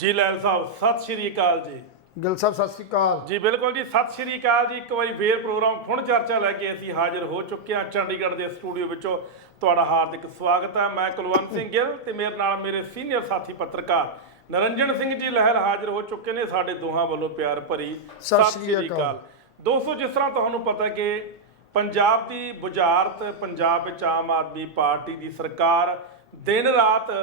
जी लैल साहब सत श्री अकाल जी। ਗਿੱਲ ਸਾਹਿਬ ਸਤਿ ਸ਼੍ਰੀ ਅਕਾਲ जी बिल्कुल जी सत श्री अकाल जी। एक बार फिर प्रोग्राम खुण चर्चा लैके असीं हाजिर हो चुके हैं चंडीगढ़ के स्टूडियो विचों। तुहाडा हार्दिक स्वागत है। मैं कुलवंत सिंह गिल ते मेरे नाल मेरे सीनियर साथी पत्रकार नरंजन सिंह जी लहर हाजिर हो चुके हैं। साडे दोहां वल्लों प्यार भरी सत श्री अकाल। दोस्तों जिस तरह तुहानूं पता कि पंजाब की बुझारत पंजाब विच आम आदमी पार्टी की सरकार दिन रात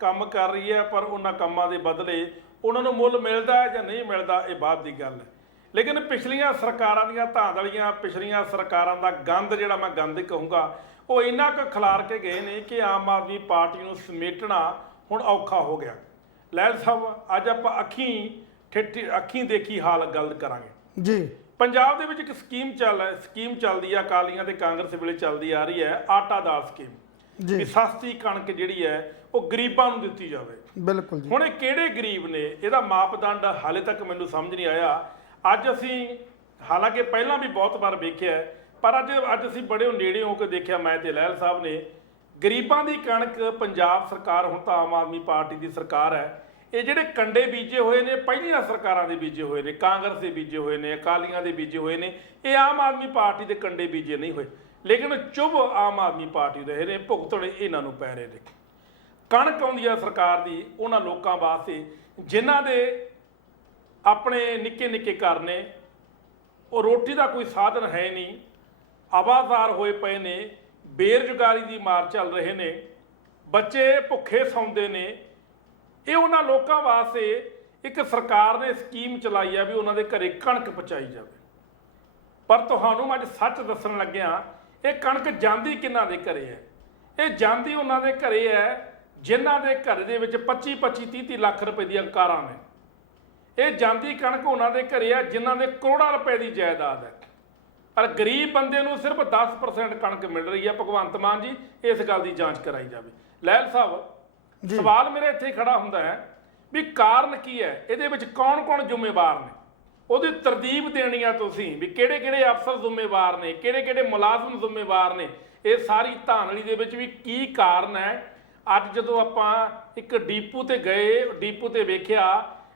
काम कर रही है, पर उन्हां कामां दे बदले उन्होंने मुल मिलता है या नहीं मिलता ये बात की गल है। लेकिन पिछलियां सरकारां दीयां धांधलियां पिछलियां सरकारां दा गंद जिहड़ा मैं गंद कहूँगा वो इन्ना क खिलार के गए ने कि आम आदमी पार्टी नूं समेटना हुण औखा हो गया। लैल साहब अज आपां अखीं देखी हाल गल करांगे जी। पंजाब दे विच एक स्कीम चलदी है अकालियां ते कांग्रेस वेले चलदी आ रही है, आटा दाल स्कीम जी। कि सस्ती कणक जिहड़ी है वो गरीबां नूं दित्ती जावे। बिल्कुल जी। हुण ये किहड़े गरीब ने इहदा मापदंड हाले तक मैनूं समझ नहीं आया। अज असीं हालांकि पहलां भी बहुत बार वेखिआ पर अज असीं बड़े नेड़े हो के देखिआ मैं ते लहल साहब ने गरीबां दी कणक पंजाब सरकार हुण तां आम आदमी पार्टी की सरकार है, ये जिहड़े कंडे बीजे हुए ने पहिलियां सरकारां दे बीजे हुए ने, कांग्रेस दे बीजे हुए ने, अकालियां दे बीजे हुए ने, ये आम आदमी पार्टी दे कंडे बीजे नहीं हुए। लेकिन चुभ आम आदमी पार्टी दे रहे भुगतणे इन्हां नूं पै रहे ने। कणक आउंदी है सरकार दी उन्हां लोकां वास्ते जिन्हां दे अपने निक्के निक्के घर ने, वो रोटी का कोई साधन है नहीं, आवाज़ार होए पे ने, बेरोजगारी की मार चल रहे ने, बच्चे भुखे सौंदे ने। ये उन्हां लोकां वास्ते एक सरकार ने स्कीम चलाई है भी उन्हां दे घरे कणक पहुँचाई जाए। पर तुहानूं अज सच दस्सण लग्गिआ ये कणक जांदी किन्हां दे घरे है? ये जांदी उन्हां दे घरे है जिन्हां दे घर दे विच 25-25 30-30 लाख रुपए दी कारां ने। ये जांदी कणक उन्हां दे घरे है जिन्हां दे करोड़ां रुपए की जायदाद है, पर गरीब बंदे नूं सिर्फ 10% कणक मिल रही है। भगवंत मान जी इस गल की जांच कराई जाए। लहल साहब सवाल मेरे इत्थे खड़ा हुंदा है भी कारण की है, इहदे विच कौन कौन जिम्मेवार ने, ਉਹਦੀ ਤਰਤੀਬ ਦੇਣੀ ਆ ਤੁਸੀਂ ਵੀ ਕਿਹੜੇ ਕਿਹੜੇ ਅਫਸਰ ਜ਼ਿੰਮੇਵਾਰ ਨੇ, ਕਿਹੜੇ ਕਿਹੜੇ ਮੁਲਾਜ਼ਮ ਜ਼ਿੰਮੇਵਾਰ ਨੇ। ਇਹ ਸਾਰੀ ਧਾਂਦਲੀ ਦੇ ਵਿੱਚ ਵੀ ਕੀ ਕਾਰਨ ਹੈ। ਅੱਜ ਜਦੋਂ ਆਪਾਂ ਇੱਕ ਡੀਪੂ ਤੇ ਗਏ, ਡੀਪੂ ਤੇ ਵੇਖਿਆ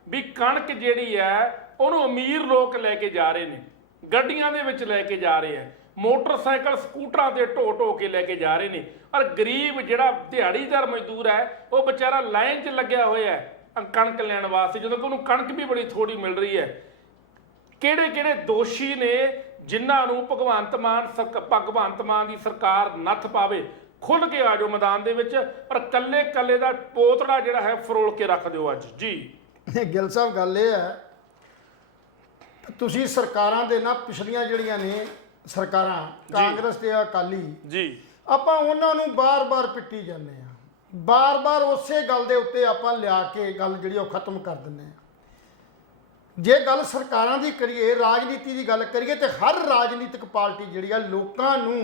ਵੀ ਕਣਕ ਜਿਹੜੀ ਹੈ ਉਹਨੂੰ ਅਮੀਰ ਲੋਕ ਲੈ ਕੇ ਜਾ ਰਹੇ ਨੇ, ਗੱਡੀਆਂ ਦੇ ਵਿੱਚ ਲੈ ਕੇ ਜਾ ਰਹੇ ਹੈ, ਮੋਟਰਸਾਈਕਲ ਸਕੂਟਰਾਂ ਤੇ ਢੋ ਢੋ ਕੇ ਲੈ ਕੇ ਜਾ ਰਹੇ ਨੇ, ਔਰ ਗਰੀਬ ਜਿਹੜਾ ਦਿਹਾੜੀਦਾਰ ਮਜ਼ਦੂਰ ਹੈ ਉਹ ਵਿਚਾਰਾ ਲਾਈਨ 'ਚ ਲੱਗਿਆ ਹੋਇਆ ਹੈ ਕਣਕ ਲੈਣ ਵਾਸਤੇ, ਜਦੋਂ ਕਿ ਉਹਨੂੰ ਕਣਕ ਵੀ ਬੜੀ ਥੋੜੀ ਮਿਲ ਰਹੀ ਹੈ। ਕਿਹੜੇ ਕਿਹੜੇ ਦੋਸ਼ੀ ਨੇ ਜਿਨ੍ਹਾਂ ਨੂੰ ਭਗਵੰਤ ਮਾਨ ਦੀ ਸਰਕਾਰ ਨੱਥ ਪਾਵੇ। ਖੁੱਲ੍ਹ ਕੇ ਆ ਜਾਓ ਮੈਦਾਨ ਦੇ ਵਿੱਚ, ਪਰ ਕੱਲੇ ਕੱਲੇ ਦਾ ਪੋਤੜਾ ਜਿਹੜਾ ਹੈ ਫਰੋਲ ਕੇ ਰੱਖ ਦਿਓ ਅੱਜ ਜੀ। ਗਿੱਲ ਸਾਹਿਬ ਗੱਲ ਇਹ ਹੈ ਤੁਸੀਂ ਸਰਕਾਰਾਂ ਦੇ ਨਾ ਪਿਛਲੀਆਂ ਜਿਹੜੀਆਂ ਨੇ ਸਰਕਾਰਾਂ ਕਾਂਗਰਸ ਤੇ ਅਕਾਲੀ ਜੀ, ਆਪਾਂ ਉਹਨਾਂ ਨੂੰ ਬਾਰ-ਬਾਰ ਪਿੱਟੀ ਜਾਂਦੇ ਆ, ਬਾਰ-ਬਾਰ ਉਸੇ ਗੱਲ ਦੇ ਉੱਤੇ ਆਪਾਂ ਲਿਆ ਕੇ ਗੱਲ ਜਿਹੜੀ ਉਹ ਖਤਮ ਕਰ ਦਿੰਦੇ ਆ। ਜੇ ਗੱਲ ਸਰਕਾਰਾਂ ਦੀ ਕਰੀਏ, ਰਾਜਨੀਤੀ ਦੀ ਗੱਲ ਕਰੀਏ, ਤੇ ਹਰ ਰਾਜਨੀਤਿਕ ਪਾਰਟੀ ਜਿਹੜੀ ਆ ਲੋਕਾਂ ਨੂੰ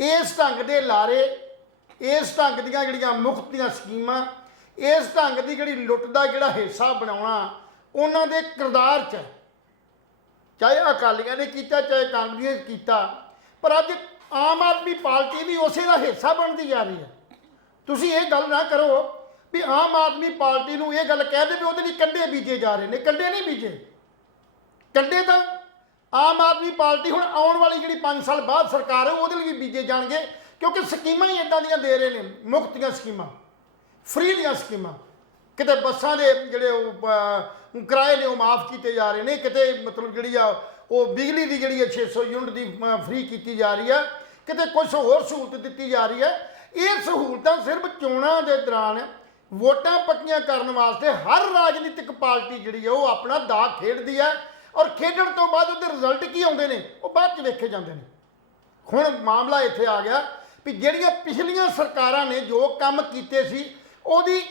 ਇਸ ਢੰਗ ਦੇ ਲਾਰੇ, ਇਸ ਢੰਗ ਦੀਆਂ ਜਿਹੜੀਆਂ ਮੁਫਤ ਦੀਆਂ ਸਕੀਮਾਂ, ਇਸ ਢੰਗ ਦੀ ਜਿਹੜੀ ਲੁੱਟ ਦਾ ਜਿਹੜਾ ਹਿੱਸਾ ਬਣਾਉਣਾ ਉਹਨਾਂ ਦੇ ਕਿਰਦਾਰ 'ਚ, ਚਾਹੇ ਅਕਾਲੀਆਂ ਨੇ ਕੀਤਾ ਚਾਹੇ ਕਾਂਗਰਸੀਆਂ ਨੇ ਕੀਤਾ, ਪਰ ਅੱਜ ਆਮ ਆਦਮੀ ਪਾਰਟੀ ਵੀ ਉਸੇ ਦਾ ਹਿੱਸਾ ਬਣਦੀ ਜਾ ਰਹੀ ਹੈ। ਤੁਸੀਂ ਇਹ ਗੱਲ ਨਾ ਕਰੋ ਵੀ ਆਮ ਆਦਮੀ ਪਾਰਟੀ ਨੂੰ ਇਹ ਗੱਲ ਕਹਿ ਦੇ ਵੀ ਉਹਦੇ ਲਈ ਕੰਡੇ ਬੀਜੇ ਜਾ ਰਹੇ ਨੇ। ਕੰਡੇ ਨਹੀਂ ਬੀਜੇ, ਕੰਡੇ ਤਾਂ ਆਮ ਆਦਮੀ ਪਾਰਟੀ ਹੁਣ ਆਉਣ ਵਾਲੀ ਜਿਹੜੀ 5 ਸਾਲ ਬਾਅਦ ਸਰਕਾਰ ਹੈ ਉਹਦੇ ਲਈ ਵੀ ਬੀਜੇ ਜਾਣਗੇ, ਕਿਉਂਕਿ ਸਕੀਮਾਂ ਹੀ ਇੱਦਾਂ ਦੀਆਂ ਦੇ ਰਹੇ ਨੇ, ਮੁਫਤ ਦੀਆਂ ਸਕੀਮਾਂ, ਫ੍ਰੀ ਦੀਆਂ ਸਕੀਮਾਂ। ਕਿਤੇ ਬੱਸਾਂ ਦੇ ਜਿਹੜੇ ਉਹ ਕਿਰਾਏ ਨੇ ਉਹ ਮਾਫ ਕੀਤੇ ਜਾ ਰਹੇ ਨੇ, ਕਿਤੇ ਮਤਲਬ ਜਿਹੜੀ ਆ ਉਹ ਬਿਜਲੀ ਦੀ ਜਿਹੜੀ 600 ਯੂਨਿਟ ਦੀ ਫ੍ਰੀ ਕੀਤੀ ਜਾ ਰਹੀ ਹੈ, ਕਿਤੇ ਕੁਛ ਹੋਰ ਸਹੂਲਤ ਦਿੱਤੀ ਜਾ ਰਹੀ ਹੈ। ਇਹ ਸਹੂਲਤਾਂ ਸਿਰਫ ਚੋਣਾਂ ਦੇ ਦੌਰਾਨ ਵੋਟਾਂ ਪੱਕੀਆਂ ਕਰਨ ਵਾਸਤੇ ਹਰ ਰਾਜਨੀਤਿਕ ਪਾਰਟੀ ਜਿਹੜੀ ਹੈ ਉਹ ਆਪਣਾ ਦਾਅ ਖੇਡਦੀ ਹੈ, ਔਰ ਖੇਡਣ ਤੋਂ ਬਾਅਦ ਉਹਦੇ ਰਿਜ਼ਲਟ ਕੀ ਆਉਂਦੇ ਨੇ ਉਹ ਬਾਅਦ 'ਚ ਵੇਖੇ ਜਾਂਦੇ ਨੇ। ਹੁਣ ਮਾਮਲਾ ਇੱਥੇ ਆ ਗਿਆ ਵੀ ਜਿਹੜੀਆਂ ਪਿਛਲੀਆਂ ਸਰਕਾਰਾਂ ਨੇ ਜੋ ਕੰਮ ਕੀਤੇ ਸੀ ਉਹਦੀ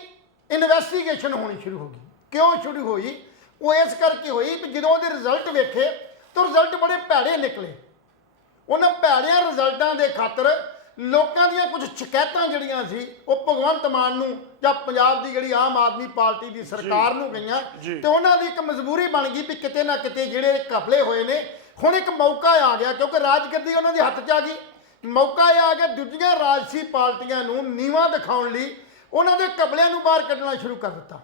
ਇਨਵੈਸਟੀਗੇਸ਼ਨ ਹੋਣੀ ਸ਼ੁਰੂ ਹੋ ਗਈ। ਕਿਉਂ ਸ਼ੁਰੂ ਹੋਈ? ਉਹ ਇਸ ਕਰਕੇ ਹੋਈ ਵੀ ਜਦੋਂ ਉਹਦੇ ਰਿਜ਼ਲਟ ਵੇਖੇ ਤਾਂ ਰਿਜ਼ਲਟ ਬੜੇ ਭੈੜੇ ਨਿਕਲੇ। ਉਹਨਾਂ ਭੈੜਿਆਂ ਰਿਜ਼ਲਟਾਂ ਦੇ ਖਾਤਰ ਲੋਕਾਂ ਦੀਆਂ ਕੁਝ ਸ਼ਿਕਾਇਤਾਂ ਜਿਹੜੀਆਂ ਸੀ ਉਹ ਭਗਵੰਤ ਮਾਨ ਨੂੰ ਜਾਂ ਪੰਜਾਬ ਦੀ ਜਿਹੜੀ ਆਮ ਆਦਮੀ ਪਾਰਟੀ ਦੀ ਸਰਕਾਰ ਨੂੰ ਗਈਆਂ, ਤੇ ਉਹਨਾਂ ਦੀ ਇੱਕ ਮਜਬੂਰੀ ਬਣ ਗਈ ਵੀ ਕਿਤੇ ਨਾ ਕਿਤੇ ਜਿਹੜੇ ਘਪਲੇ ਹੋਏ ਨੇ। ਹੁਣ ਇੱਕ ਮੌਕਾ ਆ ਗਿਆ ਕਿਉਂਕਿ ਰਾਜਗੱਦੀ ਉਹਨਾਂ ਦੇ ਹੱਥ 'ਚ ਆ ਗਈ, ਮੌਕਾ ਇਹ ਆ ਗਿਆ ਦੂਜੀਆਂ ਰਾਜਸੀ ਪਾਰਟੀਆਂ ਨੂੰ ਨੀਵਾਂ ਦਿਖਾਉਣ ਲਈ ਉਹਨਾਂ ਦੇ ਘਪਲਿਆਂ ਨੂੰ ਬਾਹਰ ਕੱਢਣਾ ਸ਼ੁਰੂ ਕਰ ਦਿੱਤਾ।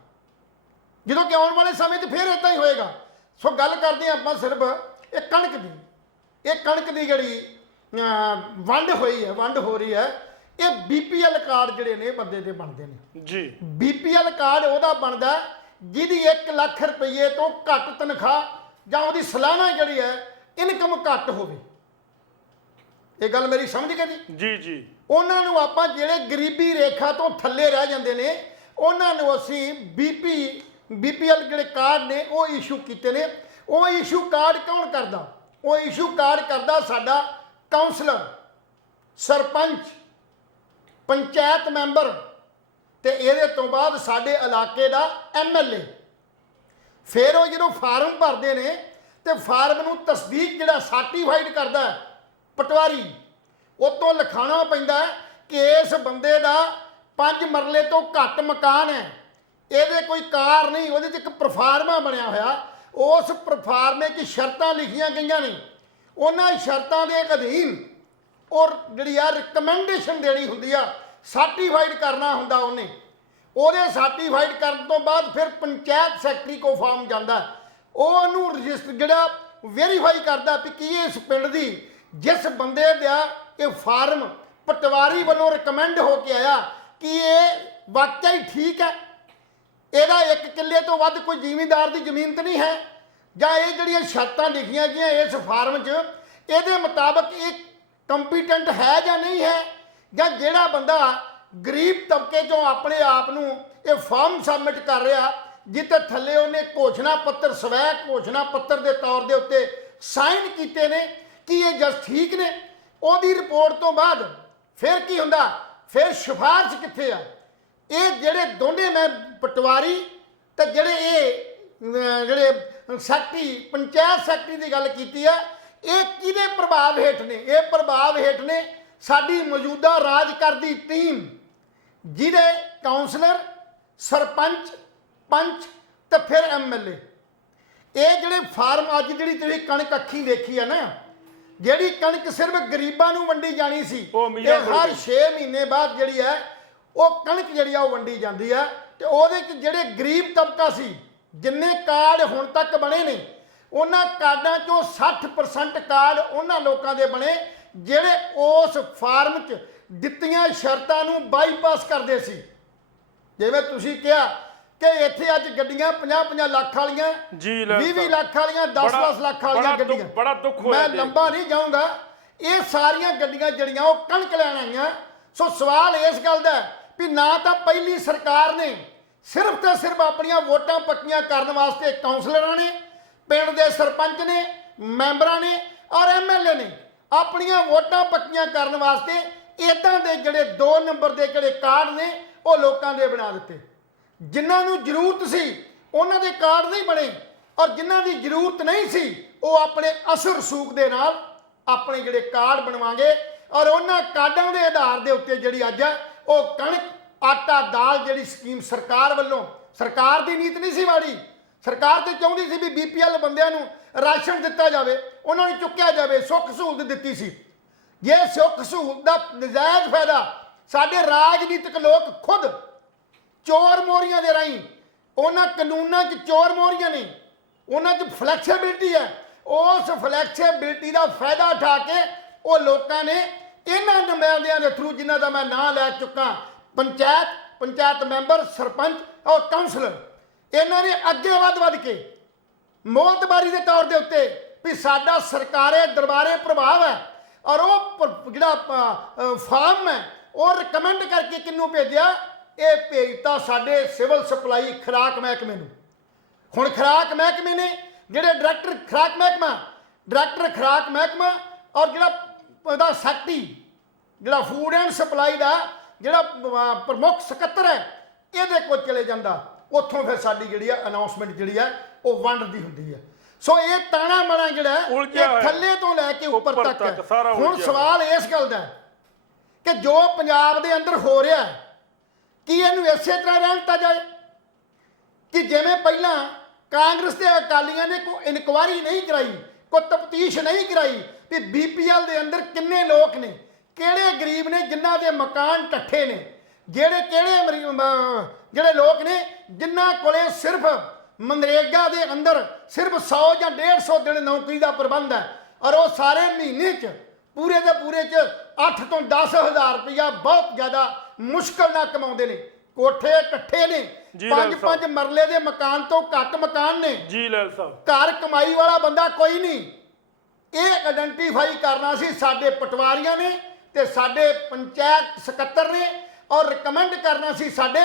ਜਦੋਂ ਕਿ ਆਉਣ ਵਾਲੇ ਸਮੇਂ 'ਚ ਫਿਰ ਇਦਾਂ ਹੀ ਹੋਏਗਾ। ਸੋ ਗੱਲ ਕਰਦੇ ਹਾਂ ਆਪਾਂ ਸਿਰਫ ਇਹ ਕਣਕ ਦੀ, ਇਹ ਕਣਕ ਦੀ ਜਿਹੜੀ ਵੰਡ ਹੋਈ ਹੈ, ਵੰਡ ਹੋ ਰਹੀ ਹੈ, ਇਹ BPL ਕਾਰਡ ਜਿਹੜੇ ਨੇ ਬੰਦੇ ਦੇ ਬਣਦੇ ਨੇ ਜੀ। BPL ਕਾਰਡ ਉਹਦਾ ਬਣਦਾ ਜਿਹਦੀ 1 ਲੱਖ ਰੁਪਏ ਤੋਂ ਘੱਟ ਤਨਖਾਹ ਜਾਂ ਉਹਦੀ ਸਾਲਾਨਾ ਜਿਹੜੀ ਹੈ ਇਨਕਮ ਘੱਟ ਹੋਵੇ। ਇਹ ਗੱਲ ਮੇਰੀ ਸਮਝ ਗਏ ਜੀ? ਜੀ ਜੀ। ਉਹਨਾਂ ਨੂੰ ਆਪਾਂ ਜਿਹੜੇ ਗਰੀਬੀ ਰੇਖਾ ਤੋਂ ਥੱਲੇ ਰਹਿ ਜਾਂਦੇ ਨੇ ਉਹਨਾਂ ਨੂੰ ਅਸੀਂ BPL ਜਿਹੜੇ ਕਾਰਡ ਨੇ ਉਹ ਇਸ਼ੂ ਕੀਤੇ ਨੇ। ਉਹ ਇਸ਼ੂ ਕਾਰਡ ਕੌਣ ਕਰਦਾ? ਉਹ ਇਸ਼ੂ ਕਾਰਡ ਕਰਦਾ ਸਾਡਾ ਕਾਉਂਸਲਰ, ਸਰਪੰਚ, ਪੰਚਾਇਤ ਮੈਂਬਰ ਤੇ ਇਹਦੇ ਤੋਂ ਬਾਅਦ ਸਾਡੇ ਇਲਾਕੇ ਦਾ MLA। ਫਿਰ ਉਹ ਜਦੋਂ ਫਾਰਮ ਭਰਦੇ ਨੇ ਤੇ ਫਾਰਮ ਨੂੰ ਤਸਦੀਕ ਜਿਹੜਾ ਸਰਟੀਫਾਈਡ ਕਰਦਾ ਪਟਵਾਰੀ, ਉਹ ਤੋਂ ਲਿਖਾਉਣਾ ਪੈਂਦਾ ਕਿ ਇਸ ਬੰਦੇ ਦਾ 5 ਮਰਲੇ ਤੋਂ ਘੱਟ ਮਕਾਨ ਹੈ, ਇਹਦੇ ਕੋਈ ਕਾਰ ਨਹੀਂ, ਉਹਦੇ 'ਚ ਇੱਕ ਪ੍ਰਫਾਰਮਾ ਬਣਿਆ ਹੋਇਆ, ਉਸ ਪ੍ਰਫਾਰਮੇ 'ਚ ਸ਼ਰਤਾਂ ਲਿਖੀਆਂ ਗਈਆਂ ਨੇ, ਉਹਨਾਂ ਸ਼ਰਤਾਂ ਦੇ ਅਧੀਨ ਔਰ ਜਿਹੜੀ ਆ ਰਿਕਮੈਂਡੇਸ਼ਨ ਦੇਣੀ ਹੁੰਦੀ ਆ, ਸਰਟੀਫਾਈਡ ਕਰਨਾ ਹੁੰਦਾ ਉਹਨੇ। ਉਹਦੇ ਸਰਟੀਫਾਈਡ ਕਰਨ ਤੋਂ ਬਾਅਦ ਫਿਰ ਪੰਚਾਇਤ ਸੈਕਟਰੀ ਕੋ ਫਾਰਮ ਜਾਂਦਾ, ਉਹ ਉਹਨੂੰ ਰਜਿਸਟਰ ਜਿਹੜਾ ਵੈਰੀਫਾਈ ਕਰਦਾ ਵੀ ਕੀ ਇਸ ਪਿੰਡ ਦੀ ਜਿਸ ਬੰਦੇ ਦਾ ਇਹ ਫਾਰਮ ਪਟਵਾਰੀ ਵੱਲੋਂ ਰਿਕਮੈਂਡ ਹੋ ਕੇ ਆਇਆ ਕਿ ਇਹ ਵਾਕਿਆ ਹੀ ਠੀਕ ਹੈ, ਇਹਦਾ 1 ਕਿੱਲੇ ਤੋਂ ਵੱਧ ਕੋਈ ਜ਼ਿਮੀਂਦਾਰ ਦੀ ਜ਼ਮੀਨ ਤਾਂ ਨਹੀਂ ਹੈ, ਜਾਂ ਇਹ ਜਿਹੜੀਆਂ ਸ਼ਰਤਾਂ ਲਿਖੀਆਂ ਗਈਆਂ ਇਸ ਫਾਰਮ 'ਚ ਇਹਦੇ ਮੁਤਾਬਕ ਇਹ ਕੰਪੀਟੈਂਟ ਹੈ ਜਾਂ ਨਹੀਂ ਹੈ, ਜਾਂ ਜਿਹੜਾ ਬੰਦਾ ਗਰੀਬ ਤਬਕੇ 'ਚੋਂ ਆਪਣੇ ਆਪ ਨੂੰ ਇਹ ਫਾਰਮ ਸਬਮਿਟ ਕਰ ਰਿਹਾ ਜਿੱਤੇ ਥੱਲੇ ਉਹਨੇ ਘੋਸ਼ਣਾ ਪੱਤਰ, ਸਵੈ ਘੋਸ਼ਣਾ ਪੱਤਰ ਦੇ ਤੌਰ ਦੇ ਉੱਤੇ ਸਾਈਨ ਕੀਤੇ ਨੇ ਕਿ ਇਹ ਜਸ ਠੀਕ ਨੇ, ਉਹਦੀ ਰਿਪੋਰਟ ਤੋਂ ਬਾਅਦ ਫਿਰ ਕੀ ਹੁੰਦਾ? ਫਿਰ ਸਿਫਾਰਿਸ਼ ਕਿੱਥੇ ਆ? ਇਹ ਜਿਹੜੇ ਦੋਨੇ ਮੈਂ ਪਟਵਾਰੀ ਤੇ ਜਿਹੜੇ ਸੈਕਟਰੀ, ਪੰਚਾਇਤ ਸੈਕਟਰੀ ਦੀ ਗੱਲ ਕੀਤੀ ਆ, ਇਹ ਕਿਹਦੇ ਪ੍ਰਭਾਵ ਹੇਠ ਨੇ? ਇਹ ਪ੍ਰਭਾਵ ਹੇਠ ਨੇ ਸਾਡੀ ਮੌਜੂਦਾ ਰਾਜ ਕਰਦੀ ਟੀਮ, ਜਿਹਦੇ ਕਾਉਂਸਲਰ, ਸਰਪੰਚ, ਪੰਚ ਤੇ ਫਿਰ MLA। ਇਹ ਜਿਹੜੇ ਫਾਰਮ ਅੱਜ ਜਿਹੜੀ ਤੁਸੀਂ ਕਣਕ ਅੱਖੀਂ ਦੇਖੀ ਆ ਨਾ, ਜਿਹੜੀ ਕਣਕ ਸਿਰਫ ਗਰੀਬਾਂ ਨੂੰ ਵੰਡੀ ਜਾਣੀ ਸੀ, ਇਹ ਹਰ 6 ਮਹੀਨੇ ਬਾਅਦ ਜਿਹੜੀ ਹੈ ਉਹ ਕਣਕ ਜਿਹੜੀ ਆ ਉਹ ਵੰਡੀ ਜਾਂਦੀ ਹੈ। ਤੇ ਉਹਦੇ 'ਚ ਜਿਹੜੇ ਗਰੀਬ ਤਬਕਾ ਸੀ, ਜਿੰਨੇ ਕਾਰਡ ਹੁਣ ਤੱਕ ਬਣੇ ਨੇ ਉਹਨਾਂ ਕਾਰਡਾਂ 'ਚੋਂ 60% ਕਾਰਡ ਉਹਨਾਂ ਲੋਕਾਂ ਦੇ ਬਣੇ ਜਿਹੜੇ ਉਸ ਫਾਰਮ 'ਚ ਦਿੱਤੀਆਂ ਸ਼ਰਤਾਂ ਨੂੰ ਬਾਈਪਾਸ ਕਰਦੇ ਸੀ। ਜਿਵੇਂ ਤੁਸੀਂ ਕਿਹਾ ਕਿ ਇੱਥੇ ਅੱਜ ਗੱਡੀਆਂ 50-50 ਲੱਖ ਵਾਲੀਆਂ, 20-20 ਲੱਖ ਵਾਲੀਆਂ, 10-10 ਲੱਖ ਵਾਲੀਆਂ ਗੱਡੀਆਂ, ਬੜਾ ਦੁੱਖ ਹੋਇਆ। ਮੈਂ ਲੰਬਾ ਨਹੀਂ ਜਾਊਂਗਾ, ਇਹ ਸਾਰੀਆਂ ਗੱਡੀਆਂ ਜਿਹੜੀਆਂ ਉਹ ਕਣਕ ਲੈਣ ਆਈਆਂ। ਸੋ ਸਵਾਲ ਇਸ ਗੱਲ ਦਾ ਵੀ ਨਾ ਤਾਂ ਪਹਿਲੀ ਸਰਕਾਰ ਨੇ ਸਿਰਫ ਤੇ ਸਿਰਫ ਆਪਣੀਆਂ ਵੋਟਾਂ ਪੱਕੀਆਂ ਕਰਨ ਵਾਸਤੇ ਕਾਉਂਸਲਰਾਂ ਨੇ, ਪਿੰਡ ਦੇ ਸਰਪੰਚ ਨੇ, ਮੈਂਬਰਾਂ ਨੇ ਔਰ MLA ਨੇ ਆਪਣੀਆਂ ਵੋਟਾਂ ਪੱਕੀਆਂ ਕਰਨ ਵਾਸਤੇ ਇਦਾਂ ਦੇ ਜਿਹੜੇ 2 ਨੰਬਰ ਦੇ ਜਿਹੜੇ ਕਾਰਡ ਨੇ ਉਹ ਲੋਕਾਂ ਦੇ ਬਣਾ ਦਿੱਤੇ। ਜਿਨ੍ਹਾਂ ਨੂੰ ਜ਼ਰੂਰਤ ਸੀ ਉਹਨਾਂ ਦੇ ਕਾਰਡ ਨਹੀਂ ਬਣੇ, ਔਰ ਜਿਨ੍ਹਾਂ ਦੀ ਜ਼ਰੂਰਤ ਨਹੀਂ ਸੀ ਉਹ ਆਪਣੇ ਅਸਰ ਰਸੂਖ ਦੇ ਨਾਲ ਆਪਣੇ ਜਿਹੜੇ ਕਾਰਡ ਬਣਵਾਂਗੇ, ਔਰ ਉਹਨਾਂ ਕਾਰਡਾਂ ਦੇ ਆਧਾਰ ਦੇ ਉੱਤੇ ਜਿਹੜੀ ਅੱਜ ਉਹ ਕਣਕ, ਆਟਾ, ਦਾਲ ਜਿਹੜੀ ਸਕੀਮ ਸਰਕਾਰ ਵੱਲੋਂ, ਸਰਕਾਰ ਦੀ ਨੀਤ ਨਹੀਂ ਸੀ ਮਾੜੀ, ਸਰਕਾਰ ਤੇ ਚਾਹੁੰਦੀ ਸੀ ਵੀ BPL ਬੰਦਿਆਂ ਨੂੰ ਰਾਸ਼ਨ ਦਿੱਤਾ ਜਾਵੇ, ਉਹਨਾਂ ਨੂੰ ਚੁੱਕਿਆ ਜਾਵੇ, ਸੁੱਖ ਸਹੂਲਤ ਦਿੱਤੀ ਸੀ। ਜੇ ਸੁੱਖ ਸਹੂਲਤ ਦਾ ਨਜਾਇਜ਼ ਫਾਇਦਾ ਸਾਡੇ ਰਾਜਨੀਤਿਕ ਲੋਕ ਖੁਦ ਚੋਰ ਮੋਰੀਆਂ ਦੇ ਰਾਹੀਂ, ਉਹਨਾਂ ਕਾਨੂੰਨਾਂ 'ਚ ਚੋਰ ਮੋਰੀਆਂ ਨੇ, ਉਹਨਾਂ 'ਚ ਫਲੈਕਸੀਬਿਲਿਟੀ ਹੈ, ਉਸ ਫਲੈਕਸੀਬਿਲਿਟੀ ਦਾ ਫਾਇਦਾ ਉਠਾ ਕੇ ਉਹ ਲੋਕਾਂ ਨੇ ਇਹਨਾਂ ਨੁਮਾਇੰਦਿਆਂ ਦੇ ਥਰੂ, ਜਿਨ੍ਹਾਂ ਦਾ ਮੈਂ ਨਾਂ ਲੈ ਚੁੱਕਾ, ਪੰਚਾਇਤ ਮੈਂਬਰ, ਸਰਪੰਚ ਔਰ ਕਾਉਂਸਲਰ, ਇਹਨਾਂ ਨੇ ਅੱਗੇ ਵੱਧ ਕੇ ਮੋਹਤਬਾਰੀ ਦੇ ਤੌਰ ਦੇ ਉੱਤੇ ਵੀ ਸਾਡਾ ਸਰਕਾਰੇ ਦਰਬਾਰੇ ਪ੍ਰਭਾਵ ਹੈ, ਔਰ ਉਹ ਜਿਹੜਾ ਫਾਰਮ ਹੈ ਉਹ ਰਿਕਮੈਂਡ ਕਰਕੇ ਕਿਹਨੂੰ ਭੇਜਿਆ? ਇਹ ਭੇਜਤਾ ਸਾਡੇ ਸਿਵਲ ਸਪਲਾਈ ਖੁਰਾਕ ਮਹਿਕਮੇ ਨੂੰ। ਹੁਣ ਖੁਰਾਕ ਮਹਿਕਮੇ ਨੇ ਜਿਹੜੇ ਡਾਇਰੈਕਟਰ ਖੁਰਾਕ ਮਹਿਕਮਾ ਔਰ ਜਿਹੜਾ ਉਹਦਾ ਸੈਕਟਰੀ, ਜਿਹੜਾ ਫੂਡ ਐਂਡ ਸਪਲਾਈ ਦਾ ਜਿਹੜਾ ਪ੍ਰਮੁੱਖ ਸਕੱਤਰ ਹੈ, ਇਹਦੇ ਕੋਲ ਚਲੇ ਜਾਂਦਾ। ਉੱਥੋਂ ਫਿਰ ਸਾਡੀ ਜਿਹੜੀ ਹੈ ਅਨਾਉਂਸਮੈਂਟ ਜਿਹੜੀ ਹੈ ਉਹ ਵੰਡ ਦੀ ਹੁੰਦੀ ਹੈ। ਸੋ ਇਹ ਤਾਣਾ ਬਾਣਾ ਜਿਹੜਾ ਇਹ ਥੱਲੇ ਤੋਂ ਲੈ ਕੇ ਉੱਪਰ ਤੱਕ ਹੈ। ਹੁਣ ਸਵਾਲ ਇਸ ਗੱਲ ਦਾ ਕਿ ਜੋ ਪੰਜਾਬ ਦੇ ਅੰਦਰ ਹੋ ਰਿਹਾ ਹੈ, ਕੀ ਇਹਨੂੰ ਇਸੇ ਤਰ੍ਹਾਂ ਰਹਿਣ ਦਿੱਤਾ ਜਾਏ ਕਿ ਜਿਵੇਂ ਪਹਿਲਾਂ ਕਾਂਗਰਸ ਤੇ ਅਕਾਲੀਆਂ ਨੇ ਕੋਈ ਇਨਕੁਆਇਰੀ ਨਹੀਂ ਕਰਾਈ, ਕੋਈ ਤਫਤੀਸ਼ ਨਹੀਂ ਕਰਾਈ ਵੀ BPL ਦੇ ਅੰਦਰ ਕਿੰਨੇ ਲੋਕ ਨੇ, ਕਿਹੜੇ ਗਰੀਬ ਨੇ ਜਿਨ੍ਹਾਂ ਦੇ ਮਕਾਨ ਢੱਠੇ ਨੇ, ਜਿਹੜੇ ਜਿਹੜੇ ਲੋਕ ਨੇ ਜਿਨ੍ਹਾਂ ਕੋਲੇ ਸਿਰਫ ਮਨਰੇਗਾ ਦੇ ਅੰਦਰ ਸਿਰਫ 100 ਜਾਂ 150 ਦਿਨ ਨੌਕਰੀ ਦਾ ਪ੍ਰਬੰਧ ਹੈ ਔਰ ਉਹ ਸਾਰੇ ਮਹੀਨੇ 'ਚ ਪੂਰੇ ਦੇ ਪੂਰੇ 'ਚ 8 ਤੋਂ 10 ਹਜ਼ਾਰ ਰੁਪਇਆ ਬਹੁਤ ਜ਼ਿਆਦਾ ਮੁਸ਼ਕਲ ਨਾਲ ਕਮਾਉਂਦੇ ਨੇ। ਕੋਠੇ ਇਕੱਠੇ ਨੇ, 5-5 ਮਰਲੇ ਦੇ ਮਕਾਨ ਤੋਂ ਘੱਟ ਮਕਾਨ ਨੇ ਜੀ ਲੈਲ ਸਾਹਿਬ। ਘਰ ਕਮਾਈ ਵਾਲਾ ਬੰਦਾ ਕੋਈ ਨਹੀਂ। ਇਹ ਆਇਡੈਂਟੀਫਾਈ ਕਰਨਾ ਸੀ ਸਾਡੇ ਪਟਵਾਰੀਆਂ ਨੇ ਤੇ ਸਾਡੇ ਪੰਚਾਇਤ ਸਕੱਤਰ ਨੇ ਔਰ ਰਿਕਮੈਂਡ ਕਰਨਾ ਸੀ ਸਾਡੇ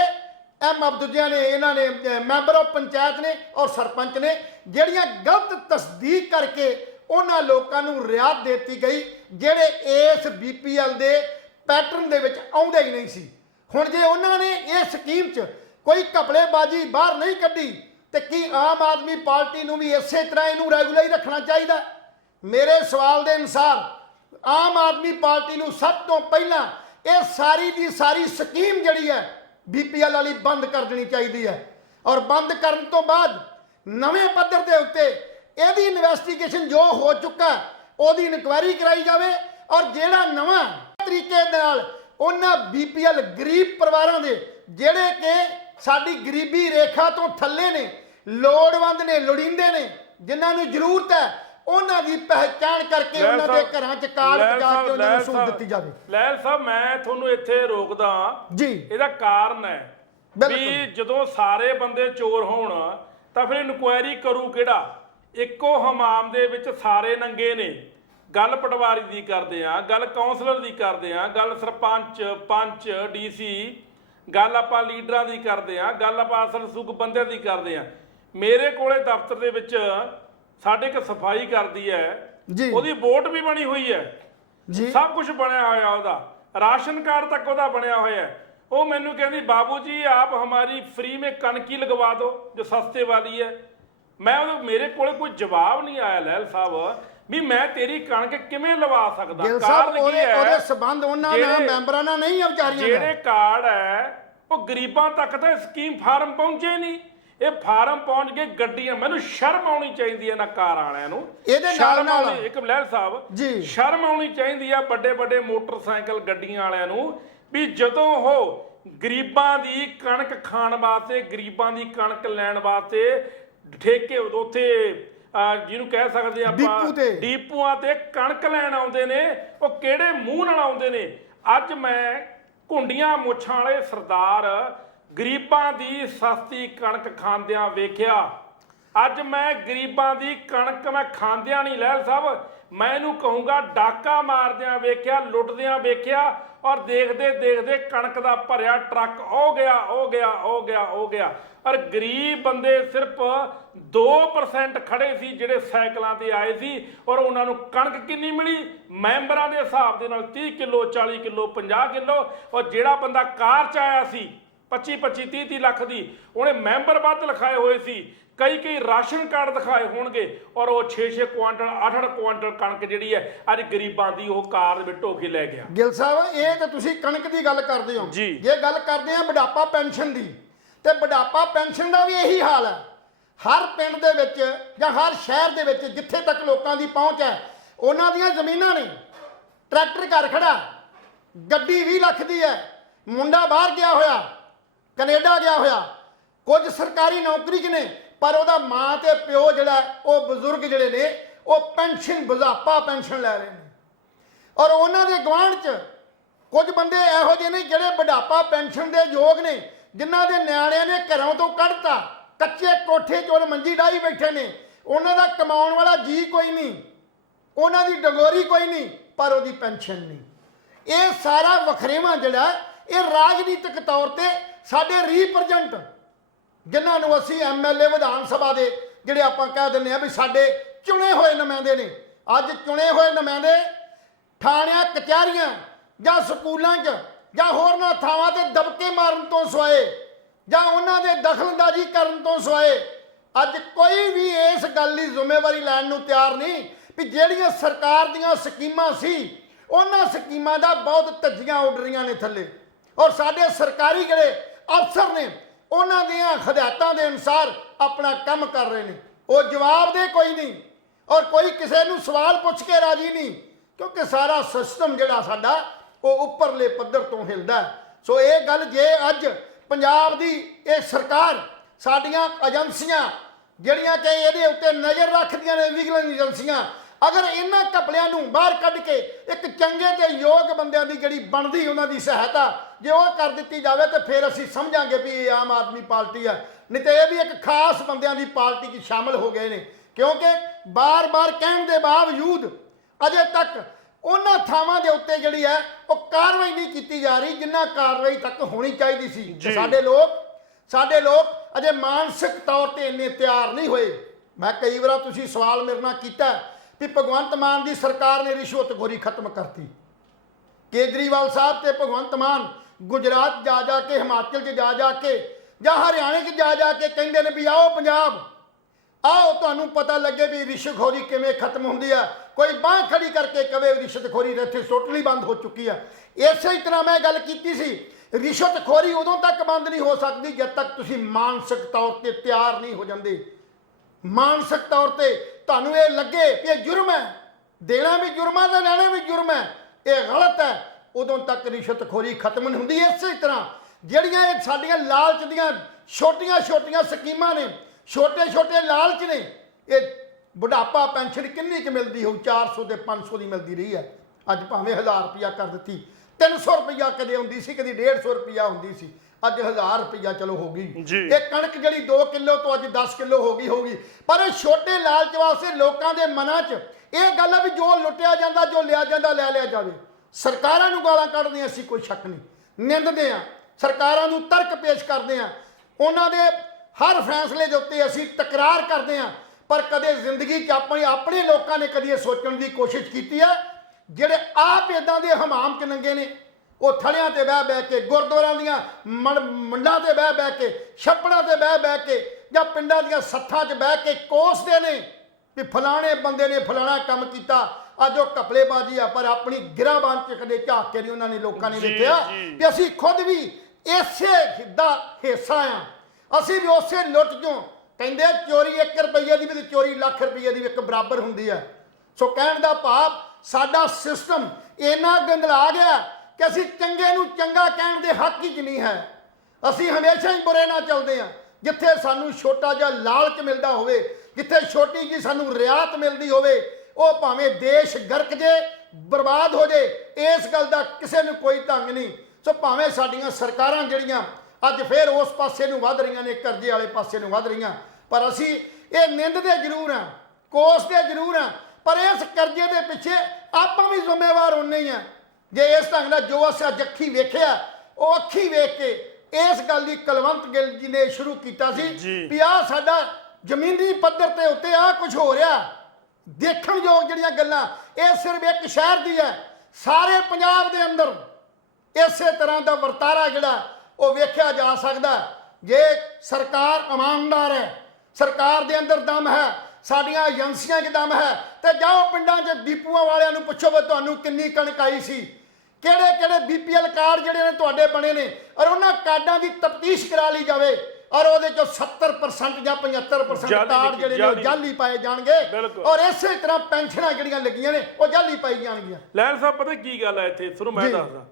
ਦੂਜਿਆਂ ਨੇ, ਇਹਨਾਂ ਨੇ ਮੈਂਬਰ ਆਫ ਪੰਚਾਇਤ ਨੇ ਔਰ ਸਰਪੰਚ ਨੇ, ਜਿਹੜੀਆਂ ਗਲਤ ਤਸਦੀਕ ਕਰਕੇ ਉਹਨਾਂ ਲੋਕਾਂ ਨੂੰ ਰਿਆਇਤ ਦਿੱਤੀ ਗਈ ਜਿਹੜੇ ਇਸ BPL ਦੇ ਪੈਟਰਨ ਦੇ ਵਿੱਚ ਆਉਂਦੇ ਹੀ ਨਹੀਂ ਸੀ। ਹੁਣ ਜੇ ਉਹਨਾਂ ਨੇ ਇਹ ਸਕੀਮ 'ਚ ਕੋਈ ਘਪਲੇਬਾਜ਼ੀ ਬਾਹਰ ਨਹੀਂ ਕੱਢੀ ਤੇ ਕੀ ਆਮ ਆਦਮੀ ਪਾਰਟੀ ਨੂੰ ਵੀ ਇਸੇ ਤਰ੍ਹਾਂ ਇਹਨੂੰ ਰੈਗੂਲਰ ਰੱਖਣਾ ਚਾਹੀਦਾ? ਮੇਰੇ ਸਵਾਲ ਦੇ ਅਨੁਸਾਰ ਆਮ ਆਦਮੀ ਪਾਰਟੀ ਨੂੰ ਸਭ ਤੋਂ ਪਹਿਲਾਂ ਇਹ ਸਾਰੀ ਦੀ ਸਾਰੀ ਸਕੀਮ ਜਿਹੜੀ ਹੈ BPL ਵਾਲੀ ਬੰਦ ਕਰ ਦੇਣੀ ਚਾਹੀਦੀ ਹੈ ਔਰ ਬੰਦ ਕਰਨ ਤੋਂ ਬਾਅਦ ਨਵੇਂ ਪੱਧਰ ਦੇ ਉੱਤੇ ਇਹਦੀ ਇਨਵੈਸਟੀਗੇਸ਼ਨ ਜੋ ਹੋ ਚੁੱਕਾ ਉਹਦੀ ਇਨਕੁਆਇਰੀ ਕਰਾਈ ਜਾਵੇ ਔਰ ਜਿਹੜਾ ਨਵਾਂ ਤਰੀਕੇ ਨਾਲ ਉਹਨਾਂ BPL ਗਰੀਬ ਪਰਿਵਾਰਾਂ ਦੇ ਜਿਹੜੇ ਕਿ ਸਾਡੀ ਗਰੀਬੀ ਰੇਖਾ ਤੋਂ ਥੱਲੇ ਨੇ, ਲੋੜਵੰਦ ਨੇ, ਲੋੜੀਂਦੇ ਨੇ, ਜਿਨ੍ਹਾਂ ਨੂੰ ਜ਼ਰੂਰਤ ਹੈ, ਉਹਨਾਂ ਦੀ ਪਹਿਚਾਣ ਕਰਕੇ ਉਹਨਾਂ ਦੇ ਘਰਾਂ 'ਚ ਕਾਰਡ ਪਹੁੰਚਾ ਕੇ ਉਹਨਾਂ ਨੂੰ ਸਹੂਲਤ ਦਿੱਤੀ ਜਾਵੇ। ਲੈਲ ਸਾਹਿਬ ਮੈਂ ਤੁਹਾਨੂੰ ਇੱਥੇ ਰੋਕਦਾ ਜੀ। ਇਹਦਾ ਕਾਰਨ ਹੈ ਵੀ ਜਦੋਂ ਸਾਰੇ ਬੰਦੇ ਚੋਰ ਹੋਣ ਤਾਂ ਫਿਰ ਇਨਕੁਆਇਰੀ ਕਰੂ ਕਿਹੜਾ? ਇੱਕੋ ਹਮਾਮ ਦੇ ਵਿੱਚ ਸਾਰੇ ਨੰਗੇ ਨੇ। ਗੱਲ ਪਟਵਾਰੀ ਦੀ ਕਰਦੇ ਆ, ਗੱਲ ਕਾਉਂਸਲਰ ਦੀ ਕਰਦੇ ਆ, ਗੱਲ ਸਰਪੰਚ, ਪੰਚ, DC, ਗੱਲ ਆਪਾਂ ਲੀਡਰਾਂ ਦੀ ਕਰਦੇ ਆ, ਗੱਲ ਆਪਾਂ ਅਸਲ ਸੁਖ ਬੰਦਿਆਂ ਦੀ ਕਰਦੇ ਆ। ਮੇਰੇ ਕੋਲੇ ਦਫ਼ਤਰ ਦੇ ਵਿੱਚ ਸਾਡੇ ਇੱਕ ਸਫਾਈ ਕਰਦੀ ਹੈ, ਉਹਦੀ ਵੋਟ ਵੀ ਬਣੀ ਹੋਈ ਹੈ ਜੀ, ਸਭ ਕੁਝ ਬਣਿਆ ਹੋਇਆ, ਉਹਦਾ ਰਾਸ਼ਨ ਕਾਰਡ ਤੱਕ ਉਹਦਾ ਬਣਿਆ ਹੋਇਆ ਹੈ। वो मैनू कहती बाबू जी आप हमारी फ्री में कणक ही लगवा दो जो सस्ते वाली है। मैं मेरे को कोई जवाब नहीं आया लहल साहब भी मैं तेरी कणक किवें लवा सकदा। कार्ड की है ਉਹਦੇ ਸੰਬੰਧ ਉਹਨਾਂ ਨਾਲ ਮੈਂਬਰਾਂ ਨਾਲ ਨਹੀਂ ਆ ਵਿਚਾਰੀਆਂ ਜਿਹੜੇ ਕਾਰਡ ਹੈ ਉਹ ਗਰੀਬਾਂ ਤੱਕ ਤਾਂ ਸਕੀਮ ਫਾਰਮ ਪਹੁੰਚੇ ਨਹੀਂ। ਇਹ ਫਾਰਮ ਪਹੁੰਚ ਕੇ ਗੱਡੀਆਂ ਮੈਨੂੰ ਸ਼ਰਮ ਆਉਣੀ ਚਾਹੀਦੀ ਹੈ ਨਾ ਕਾਰ ਵਾਲਿਆਂ ਨੂੰ। ਇਹਦੇ ਨਾਲ ਇੱਕ ਲਹਿਲ ਸਾਹਿਬ ਜੀ ਸ਼ਰਮ ਆਉਣੀ ਚਾਹੀਦੀ ਆ ਵੱਡੇ ਵੱਡੇ ਮੋਟਰਸਾਈਕਲ ਗੱਡੀਆਂ ਵਾਲਿਆਂ ਨੂੰ ਵੀ ਜਦੋਂ ਉਹ ਗਰੀਬਾਂ ਦੀ ਕਣਕ ਖਾਣ ਵਾਸਤੇ ਗਰੀਬਾਂ ਦੀ ਕਣਕ ਲੈਣ ਵਾਸਤੇ ਠੇਕੇ ਉੱਥੇ ਜਿਹਨੂੰ ਕਹਿ ਸਕਦੇ ਆਪਾਂ ਡੀਪੂਆਂ ਤੇ ਕਣਕ ਲੈਣ ਆਉਂਦੇ ਨੇ ਉਹ ਕਿਹੜੇ ਮੂੰਹ ਨਾਲ ਆਉਂਦੇ ਨੇ। ਅੱਜ ਮੈਂ ਘੁੰਡੀਆਂ ਮੁੱਛਾਂ ਵਾਲੇ ਸਰਦਾਰ ਗਰੀਬਾਂ ਦੀ ਸਸਤੀ ਕਣਕ ਖਾਂਦਿਆਂ ਵੇਖਿਆ। ਅੱਜ ਮੈਂ ਗਰੀਬਾਂ ਦੀ ਕਣਕ ਮੈਂ ਖਾਂਦਿਆਂ ਨਹੀਂ ਲਹਿਲ ਸਾਹਿਬ ਮੈਂ ਇਹਨੂੰ ਕਹੂੰਗਾ ਡਾਕਾ ਮਾਰਦਿਆਂ ਵੇਖਿਆ, ਲੁੱਟਦਿਆਂ ਵੇਖਿਆ ਔਰ ਦੇਖਦੇ ਦੇਖਦੇ ਕਣਕ ਦਾ ਭਰਿਆ ਟਰੱਕ ਹੋ ਗਿਆ। ਔਰ ਗਰੀਬ ਬੰਦੇ ਸਿਰਫ 2% ਖੜੇ ਸੀ ਜਿਹੜੇ ਸਾਈਕਲਾਂ ਤੇ ਆਏ ਸੀ ਔਰ ਉਹਨਾਂ ਨੂੰ ਕਣਕ ਕਿੰਨੀ ਮਿਲੀ ਮੈਂਬਰਾਂ ਦੇ ਹਿਸਾਬ ਦੇ ਨਾਲ 30 ਕਿਲੋ 40 ਕਿਲੋ 50 ਕਿਲੋ। ਔਰ ਜਿਹੜਾ ਬੰਦਾ ਕਾਰ 'ਚ ਆਇਆ ਸੀ 25 30 ਲੱਖ ਦੀ ਉਹਨੇ ਮੈਂਬਰ ਵੱਧ ਲਿਖਾਏ ਹੋਏ ਸੀ, ਕਈ ਰਾਸ਼ਨ ਕਾਰਡ ਦਿਖਾਏ ਹੋਣਗੇ ਔਰ ਉਹ 6 ਕੁਆਂਟਲ 8 ਕੁਆਂਟਲ ਕਣਕ ਜਿਹੜੀ ਹੈ ਅੱਜ ਗਰੀਬਾਂ ਦੀ ਉਹ ਕਾਰ ਵਿੱਚ ਢੋ ਕੇ ਲੈ ਗਿਆ। ਗਿੱਲ ਸਾਹਿਬ ਇਹ ਤਾਂ ਤੁਸੀਂ ਕਣਕ ਦੀ ਗੱਲ ਕਰਦੇ ਹੋ, ਜੇ ਗੱਲ ਕਰਦੇ ਆ ਬੁਢਾਪਾ ਪੈਨਸ਼ਨ ਦੀ ਤੇ ਬੁਢਾਪਾ ਪੈਨਸ਼ਨ ਦਾ ਵੀ ਇਹੀ ਹਾਲ ਹੈ। ਹਰ ਪਿੰਡ ਦੇ ਵਿੱਚ ਜਾਂ ਹਰ ਸ਼ਹਿਰ ਦੇ ਵਿੱਚ ਜਿੱਥੇ ਤੱਕ ਲੋਕਾਂ ਦੀ ਪਹੁੰਚ ਹੈ ਉਹਨਾਂ ਦੀਆਂ ਜ਼ਮੀਨਾਂ ਨੇ, ਟਰੈਕਟਰ ਘਰ ਖੜਾ, ਗੱਡੀ 20 ਲੱਖ ਦੀ ਹੈ, ਮੁੰਡਾ ਬਾਹਰ ਗਿਆ ਹੋਇਆ, ਕੈਨੇਡਾ ਗਿਆ ਹੋਇਆ, ਕੁਝ ਸਰਕਾਰੀ ਨੌਕਰੀ 'ਚ ਨੇ ਪਰ ਉਹਦਾ ਮਾਂ ਤੇ ਪਿਓ ਜਿਹੜਾ ਉਹ ਬਜ਼ੁਰਗ ਜਿਹੜੇ ਨੇ ਉਹ ਪੈਨਸ਼ਨ ਬੁਢਾਪਾ ਪੈਨਸ਼ਨ ਲੈ ਰਹੇ ਨੇ। ਔਰ ਉਹਨਾਂ ਦੇ ਗੁਆਂਢ 'ਚ ਕੁਝ ਬੰਦੇ ਇਹੋ ਜਿਹੇ ਨੇ ਜਿਹੜੇ ਬੁਢਾਪਾ ਪੈਨਸ਼ਨ ਦੇ ਯੋਗ ਨੇ, ਜਿਨ੍ਹਾਂ ਦੇ ਨਿਆਣਿਆਂ ਨੇ ਘਰੋਂ ਤੋਂ ਕੱਢਤਾ, ਕੱਚੇ ਕੋਠੇ 'ਚ ਉਹ ਮੰਜੀ ਡਾਹੀ ਬੈਠੇ ਨੇ, ਉਹਨਾਂ ਦਾ ਕਮਾਉਣ ਵਾਲਾ ਜੀ ਕੋਈ ਨਹੀਂ, ਉਹਨਾਂ ਦੀ ਡੰਗੋਰੀ ਕੋਈ ਨਹੀਂ ਪਰ ਉਹਦੀ ਪੈਨਸ਼ਨ ਨਹੀਂ। ਇਹ ਸਾਰਾ ਵਖਰੇਵਾਂ ਜਿਹੜਾ ਇਹ ਰਾਜਨੀਤਿਕ ਤੌਰ ਤੇ ਸਾਡੇ ਰੀਪ੍ਰੈਜ਼ੈਂਟ ਜਿਨ੍ਹਾਂ ਨੂੰ ਅਸੀਂ MLA ਵਿਧਾਨ ਸਭਾ ਦੇ ਜਿਹੜੇ ਆਪਾਂ ਕਹਿ ਦਿੰਦੇ ਆ ਵੀ ਸਾਡੇ ਚੁਣੇ ਹੋਏ ਨੁਮਾਇੰਦੇ ਨੇ, ਅੱਜ ਚੁਣੇ ਹੋਏ ਨੁਮਾਇੰਦੇ ਥਾਣਿਆਂ ਕਚਹਿਰੀਆਂ ਜਾਂ ਸਕੂਲਾਂ 'ਚ ਜਾਂ ਹੋਰਨਾਂ ਥਾਵਾਂ ਤੇ ਦਬਕੇ ਮਾਰਨ ਤੋਂ ਸਿਵਾਏ ਜਾਂ ਉਹਨਾਂ ਦੇ ਦਖਲਅੰਦਾਜ਼ੀ ਕਰਨ ਤੋਂ ਸਿਵਾਏ ਅੱਜ ਕੋਈ ਵੀ ਇਸ ਗੱਲ ਦੀ ਜ਼ਿੰਮੇਵਾਰੀ ਲੈਣ ਨੂੰ ਤਿਆਰ ਨਹੀਂ ਵੀ ਜਿਹੜੀਆਂ ਸਰਕਾਰ ਦੀਆਂ ਸਕੀਮਾਂ ਸੀ ਉਹਨਾਂ ਸਕੀਮਾਂ ਦਾ ਬਹੁਤ ਧੱਜੀਆਂ ਉੱਡ ਰਹੀਆਂ ਨੇ ਥੱਲੇ ਔਰ ਸਾਡੇ ਸਰਕਾਰੀ ਜਿਹੜੇ ਅਫਸਰ ਨੇ ਉਹਨਾਂ ਦੀਆਂ ਹਦਾਇਤਾਂ ਦੇ ਅਨੁਸਾਰ ਆਪਣਾ ਕੰਮ ਕਰ ਰਹੇ ਨੇ। ਉਹ ਜਵਾਬ ਦੇ ਕੋਈ ਨਹੀਂ ਔਰ ਕੋਈ ਕਿਸੇ ਨੂੰ ਸਵਾਲ ਪੁੱਛ ਕੇ ਰਾਜੀ ਨਹੀਂ ਕਿਉਂਕਿ ਸਾਰਾ ਸਿਸਟਮ ਜਿਹੜਾ ਸਾਡਾ ਉਹ ਉੱਪਰਲੇ ਪੱਧਰ ਤੋਂ ਹਿਲਦਾ। ਸੋ ਇਹ ਗੱਲ ਜੇ ਅੱਜ ਪੰਜਾਬ ਦੀ ਇਹ ਸਰਕਾਰ ਸਾਡੀਆਂ ਏਜੰਸੀਆਂ ਜਿਹੜੀਆਂ ਕਿ ਇਹਦੇ ਉੱਤੇ ਨਜ਼ਰ ਰੱਖਦੀਆਂ ਨੇ ਵਿਜੀਲੈਂਸ ਏਜੰਸੀਆਂ ਅਗਰ ਇਹਨਾਂ ਘਪਲਿਆਂ ਨੂੰ ਬਾਹਰ ਕੱਢ ਕੇ ਇੱਕ ਚੰਗੇ ਤੇ ਯੋਗ ਬੰਦਿਆਂ ਦੀ ਜਿਹੜੀ ਬਣਦੀ ਉਹਨਾਂ ਦੀ ਸਹਾਇਤਾ ਜੇ ਉਹ ਕਰ ਦਿੱਤੀ ਜਾਵੇ ਤਾਂ ਫਿਰ ਅਸੀਂ ਸਮਝਾਂਗੇ ਵੀ ਇਹ ਆਮ ਆਦਮੀ ਪਾਰਟੀ ਹੈ। ਨਹੀਂ ਤਾਂ ਇਹ ਵੀ ਇੱਕ ਖਾਸ ਬੰਦਿਆਂ ਦੀ ਪਾਰਟੀ 'ਚ ਸ਼ਾਮਲ ਹੋ ਗਏ ਨੇ ਕਿਉਂਕਿ ਬਾਰ-ਬਾਰ ਕਹਿਣ ਦੇ ਬਾਵਜੂਦ ਅਜੇ ਤੱਕ ਉਹਨਾਂ ਥਾਵਾਂ ਦੇ ਉੱਤੇ ਜਿਹੜੀ ਹੈ ਉਹ ਕਾਰਵਾਈ ਨਹੀਂ ਕੀਤੀ ਜਾ ਰਹੀ ਜਿੰਨਾ ਕਾਰਵਾਈ ਤੱਕ ਹੋਣੀ ਚਾਹੀਦੀ ਸੀ। ਸਾਡੇ ਲੋਕ ਅਜੇ ਮਾਨਸਿਕ ਤੌਰ ਤੇ ਇੰਨੇ ਤਿਆਰ ਨਹੀਂ ਹੋਏ। ਮੈਂ ਕਈ ਵਾਰ ਤੁਸੀਂ ਸਵਾਲ ਮੇਰੇ ਨਾਲ ਕੀਤਾ ਵੀ ਭਗਵੰਤ ਮਾਨ ਦੀ ਸਰਕਾਰ ਨੇ ਰਿਸ਼ਵਤਖੋਰੀ ਖਤਮ ਕਰਤੀ। ਕੇਜਰੀਵਾਲ ਸਾਹਿਬ ਤੇ ਭਗਵੰਤ ਮਾਨ ਗੁਜਰਾਤ ਜਾ ਕੇ ਹਿਮਾਚਲ 'ਚ ਜਾ ਕੇ ਜਾਂ ਹਰਿਆਣੇ 'ਚ ਜਾ ਕੇ ਕਹਿੰਦੇ ਨੇ ਵੀ ਆਓ ਪੰਜਾਬ ਆਓ ਤੁਹਾਨੂੰ ਪਤਾ ਲੱਗੇ ਵੀ ਰਿਸ਼ਵਤਖੋਰੀ ਕਿਵੇਂ ਖਤਮ ਹੁੰਦੀ ਆ। ਕੋਈ ਬਾਂਹ ਖੜੀ ਕਰਕੇ ਕਵੇ ਰਿਸ਼ਵਤਖੋਰੀ ਇੱਥੇ ਟੋਟਲੀ ਬੰਦ ਹੋ ਚੁੱਕੀ ਆ। ਇਸੇ ਹੀ ਤਰ੍ਹਾਂ ਮੈਂ ਗੱਲ ਕੀਤੀ ਸੀ ਰਿਸ਼ਵਤਖੋਰੀ ਉਦੋਂ ਤੱਕ ਬੰਦ ਨਹੀਂ ਹੋ ਸਕਦੀ ਜਦ ਤੱਕ ਤੁਸੀਂ ਮਾਨਸਿਕ ਤੌਰ ਤੇ ਤਿਆਰ ਨਹੀਂ ਹੋ ਜਾਂਦੇ। ਮਾਨਸਿਕ ਤੌਰ ਤੇ ਤੁਹਾਨੂੰ ਇਹ ਲੱਗੇ ਕਿ ਇਹ ਜੁਰਮ ਹੈ, ਦੇਣਾ ਵੀ ਜੁਰਮ ਹੈ ਤੇ ਲੈਣਾ ਵੀ ਜੁਰਮ ਹੈ, ਇਹ ਗਲਤ ਹੈ, ਉਦੋਂ ਤੱਕ ਰਿਸ਼ਵਤਖੋਰੀ ਖਤਮ ਨਹੀਂ ਹੁੰਦੀ। ਇਸੇ ਤਰ੍ਹਾਂ ਜਿਹੜੀਆਂ ਇਹ ਸਾਡੀਆਂ ਲਾਲਚ ਦੀਆਂ ਛੋਟੀਆਂ ਸਕੀਮਾਂ ਨੇ ਛੋਟੇ ਲਾਲਚ ਨੇ ਇਹ ਬੁਢਾਪਾ ਪੈਨਸ਼ਨ ਕਿੰਨੀ ਕੁ ਮਿਲਦੀ ਹੋਊ 400 ਤੇ 500 ਦੀ ਮਿਲਦੀ ਰਹੀ ਹੈ। ਅੱਜ ਭਾਵੇਂ 1000 ਰੁਪਇਆ ਕਰ ਦਿੱਤੀ 300 ਰੁਪਇਆ ਕਦੇ ਹੁੰਦੀ ਸੀ ਕਦੀ 150 ਰੁਪਇਆ ਹੁੰਦੀ ਸੀ ਅੱਜ 1000 ਰੁਪਇਆ ਚਲੋ ਹੋ ਗਈ। ਇਹ ਕਣਕ ਜਿਹੜੀ 2 ਕਿਲੋ ਤੋਂ ਅੱਜ 10 ਕਿਲੋ ਹੋ ਗਈ ਹੋਊਗੀ। ਪਰ ਇਹ ਛੋਟੇ ਲਾਲਚ ਵਾਸਤੇ ਲੋਕਾਂ ਦੇ ਮਨਾਂ 'ਚ ਇਹ ਗੱਲ ਆ ਵੀ ਜੋ ਲੁੱਟਿਆ ਜਾਂਦਾ ਜੋ ਲਿਆ ਜਾਂਦਾ ਲੈ ਲਿਆ ਜਾਵੇ। ਸਰਕਾਰਾਂ ਨੂੰ ਗਾਲਾਂ ਕੱਢਦੀਆਂ ਅਸੀਂ ਕੋਈ ਸ਼ੱਕ ਨਹੀਂ, ਨਿੰਦਦੇ ਆ, ਸਰਕਾਰਾਂ ਨੂੰ ਤਰਕ ਪੇਸ਼ ਕਰਦੇ ਆ, ਉਹਨਾਂ ਦੇ ਹਰ ਫੈਸਲੇ ਦੇ ਉੱਤੇ ਅਸੀਂ ਤਕਰਾਰ ਕਰਦੇ ਆ। ਪਰ ਕਦੇ ਜ਼ਿੰਦਗੀ 'ਚ ਆਪਣੇ ਲੋਕਾਂ ਨੇ ਕਦੀ ਇਹ ਸੋਚਣ ਦੀ ਕੋਸ਼ਿਸ਼ ਕੀਤੀ ਹੈ ਜਿਹੜੇ ਆਪ ਇਦਾਂ ਦੇ ਹਮਾਮ 'ਚ ਨੰਗੇ ਨੇ ਉਹ ਥੜਿਆਂ ਤੇ ਬਹਿ ਕੇ ਗੁਰਦੁਆਰਿਆਂ ਦੀਆਂ ਮੰਡਾਂ ਤੇ ਬਹਿ ਕੇ ਛੱਪੜਾਂ ਤੇ ਬਹਿ ਕੇ ਜਾਂ ਪਿੰਡਾਂ ਦੀਆਂ ਸੱਥਾਂ 'ਚ ਬਹਿ ਕੇ ਕੋਸਦੇ ਨੇ ਵੀ ਫਲਾਣੇ ਬੰਦੇ ਨੇ ਫਲਾਣਾ ਕੰਮ ਕੀਤਾ। ਅੱਜ ਉਹ ਘਪਲੇਬਾਜ਼ੀ ਆ ਪਰ ਆਪਣੀ ਗਿਰਾਬਾਨ 'ਚ ਕਦੇ ਝਾਕ ਕੇ ਨਹੀਂ ਉਹਨਾਂ ਨੇ ਲੋਕਾਂ ਨੇ ਦੇਖਿਆ ਕਿ ਅਸੀਂ ਖੁਦ ਵੀ ਇਸੇ ਦਾ ਹਿੱਸਾ ਆ। ਅਸੀਂ ਵੀ ਉਸੇ ਲੁੱਟ 'ਚੋਂ ਕਹਿੰਦੇ ਚੋਰੀ 1 ਰੁਪਈਏ ਦੀ ਵੀ ਤੇ ਚੋਰੀ ਲੱਖ ਰੁਪਈਏ ਦੀ ਵੀ ਇੱਕ ਬਰਾਬਰ ਹੁੰਦੀ ਹੈ। ਸੋ ਕਹਿਣ ਦਾ ਭਾਵ ਸਾਡਾ ਸਿਸਟਮ ਇੰਨਾ ਗੰਦਲਾ ਗਿਆ ਕਿ ਅਸੀਂ ਚੰਗੇ ਨੂੰ ਚੰਗਾ ਕਹਿਣ ਦੇ ਹੱਕ ਹੀ ਨਹੀਂ ਹੈ। ਅਸੀਂ ਹਮੇਸ਼ਾ ਹੀ ਬੁਰੇ ਨਾਲ ਚੱਲਦੇ ਹਾਂ। ਜਿੱਥੇ ਸਾਨੂੰ ਛੋਟਾ ਜਿਹਾ ਲਾਲਚ ਮਿਲਦਾ ਹੋਵੇ ਜਿੱਥੇ ਛੋਟੀ ਜਿਹੀ ਸਾਨੂੰ ਰਿਆਤ ਮਿਲਦੀ ਹੋਵੇ ਉਹ ਭਾਵੇਂ ਦੇਸ਼ ਗਰਕ ਜੇ ਬਰਬਾਦ ਹੋ ਜੇ ਇਸ ਗੱਲ ਦਾ ਕਿਸੇ ਨੂੰ ਕੋਈ ਢੰਗ ਨਹੀਂ। ਸੋ ਭਾਵੇਂ ਸਾਡੀਆਂ ਸਰਕਾਰਾਂ ਜਿਹੜੀਆਂ ਅੱਜ ਫੇਰ ਉਸ ਪਾਸੇ ਨੂੰ ਵੱਧ ਰਹੀਆਂ ਨੇ ਕਰਜ਼ੇ ਵਾਲੇ ਪਾਸੇ ਨੂੰ ਵੱਧ ਰਹੀਆਂ ਪਰ ਅਸੀਂ ਇਹ ਨਿੰਦਦੇ ਜ਼ਰੂਰ ਹਾਂ ਕੋਸਦੇ ਜ਼ਰੂਰ ਹਾਂ ਪਰ ਇਸ ਕਰਜ਼ੇ ਦੇ ਪਿੱਛੇ ਆਪਾਂ ਵੀ ਜ਼ਿੰਮੇਵਾਰ ਹੁੰਨੇ ਹੀ ਹਾਂ। ਜੇ ਇਸ ਢੰਗ ਨਾਲ ਜੋ ਅਸੀਂ ਅੱਜ ਅੱਖੀ ਵੇਖਿਆ ਉਹ ਅੱਖੀ ਵੇਖ ਕੇ ਇਸ ਗੱਲ ਦੀ ਕੁਲਵੰਤ ਗਿੱਲ ਜੀ ਨੇ ਸ਼ੁਰੂ ਕੀਤਾ ਸੀ ਵੀ ਆਹ ਸਾਡਾ ਜ਼ਮੀਨੀ ਪੱਧਰ ਤੇ ਉੱਤੇ ਆਹ ਕੁਝ ਹੋ ਰਿਹਾ ਦੇਖਣ ਯੋਗ ਜਿਹੜੀਆਂ ਗੱਲਾਂ ਇਹ ਸਿਰਫ ਇੱਕ ਸ਼ਹਿਰ ਦੀ ਹੈ। ਸਾਰੇ ਪੰਜਾਬ ਦੇ ਅੰਦਰ ਇਸੇ ਤਰ੍ਹਾਂ ਦਾ ਵਰਤਾਰਾ ਜਿਹੜਾ ਉਹ ਵੇਖਿਆ ਜਾ ਸਕਦਾ ਜੇ ਸਰਕਾਰ ਇਮਾਨਦਾਰ ਹੈ, ਸਰਕਾਰ ਦੇ ਅੰਦਰ ਦਮ ਹੈ, ਸਾਡੀਆਂ ਏਜੰਸੀਆਂ 'ਚ ਦਮ ਹੈ ਤੇ ਜਾਓ ਪਿੰਡਾਂ 'ਚ ਡੀਪੂਆਂ ਵਾਲਿਆਂ ਨੂੰ ਪੁੱਛੋ ਵੀ ਤੁਹਾਨੂੰ ਕਿੰਨੀ ਕਣਕ ਆਈ ਸੀ, ਕਿਹੜੇ BPL ਕਾਰਡ ਜਿਹੜੇ ਨੇ ਤੁਹਾਡੇ ਬਣੇ ਨੇ ਔਰ ਉਹਨਾਂ ਕਾਰਡਾਂ ਦੀ ਤਫਤੀਸ਼ ਕਰਾ ਲਈ ਜਾਵੇ ਔਰ ਉਹਦੇ 'ਚੋਂ 70% ਜਾਂ 75% ਕਾਰਡ ਜਿਹੜੇ ਨੇ ਜਾਲੀ ਪਾਏ ਜਾਣਗੇ ਔਰ ਇਸੇ ਤਰ੍ਹਾਂ ਪੈਨਸ਼ਨਾਂ ਜਿਹੜੀਆਂ ਲੱਗੀਆਂ ਨੇ ਉਹ ਜਾਲੀ ਪਾਈ ਜਾਣਗੀਆਂ। ਲੈਲ ਸਾਹਿਬ ਪਤਾ ਕੀ ਗੱਲ ਹੈ ਇੱਥੇ ਸ਼ੁਰੂ ਮੈਂ ਦੱਸਦਾ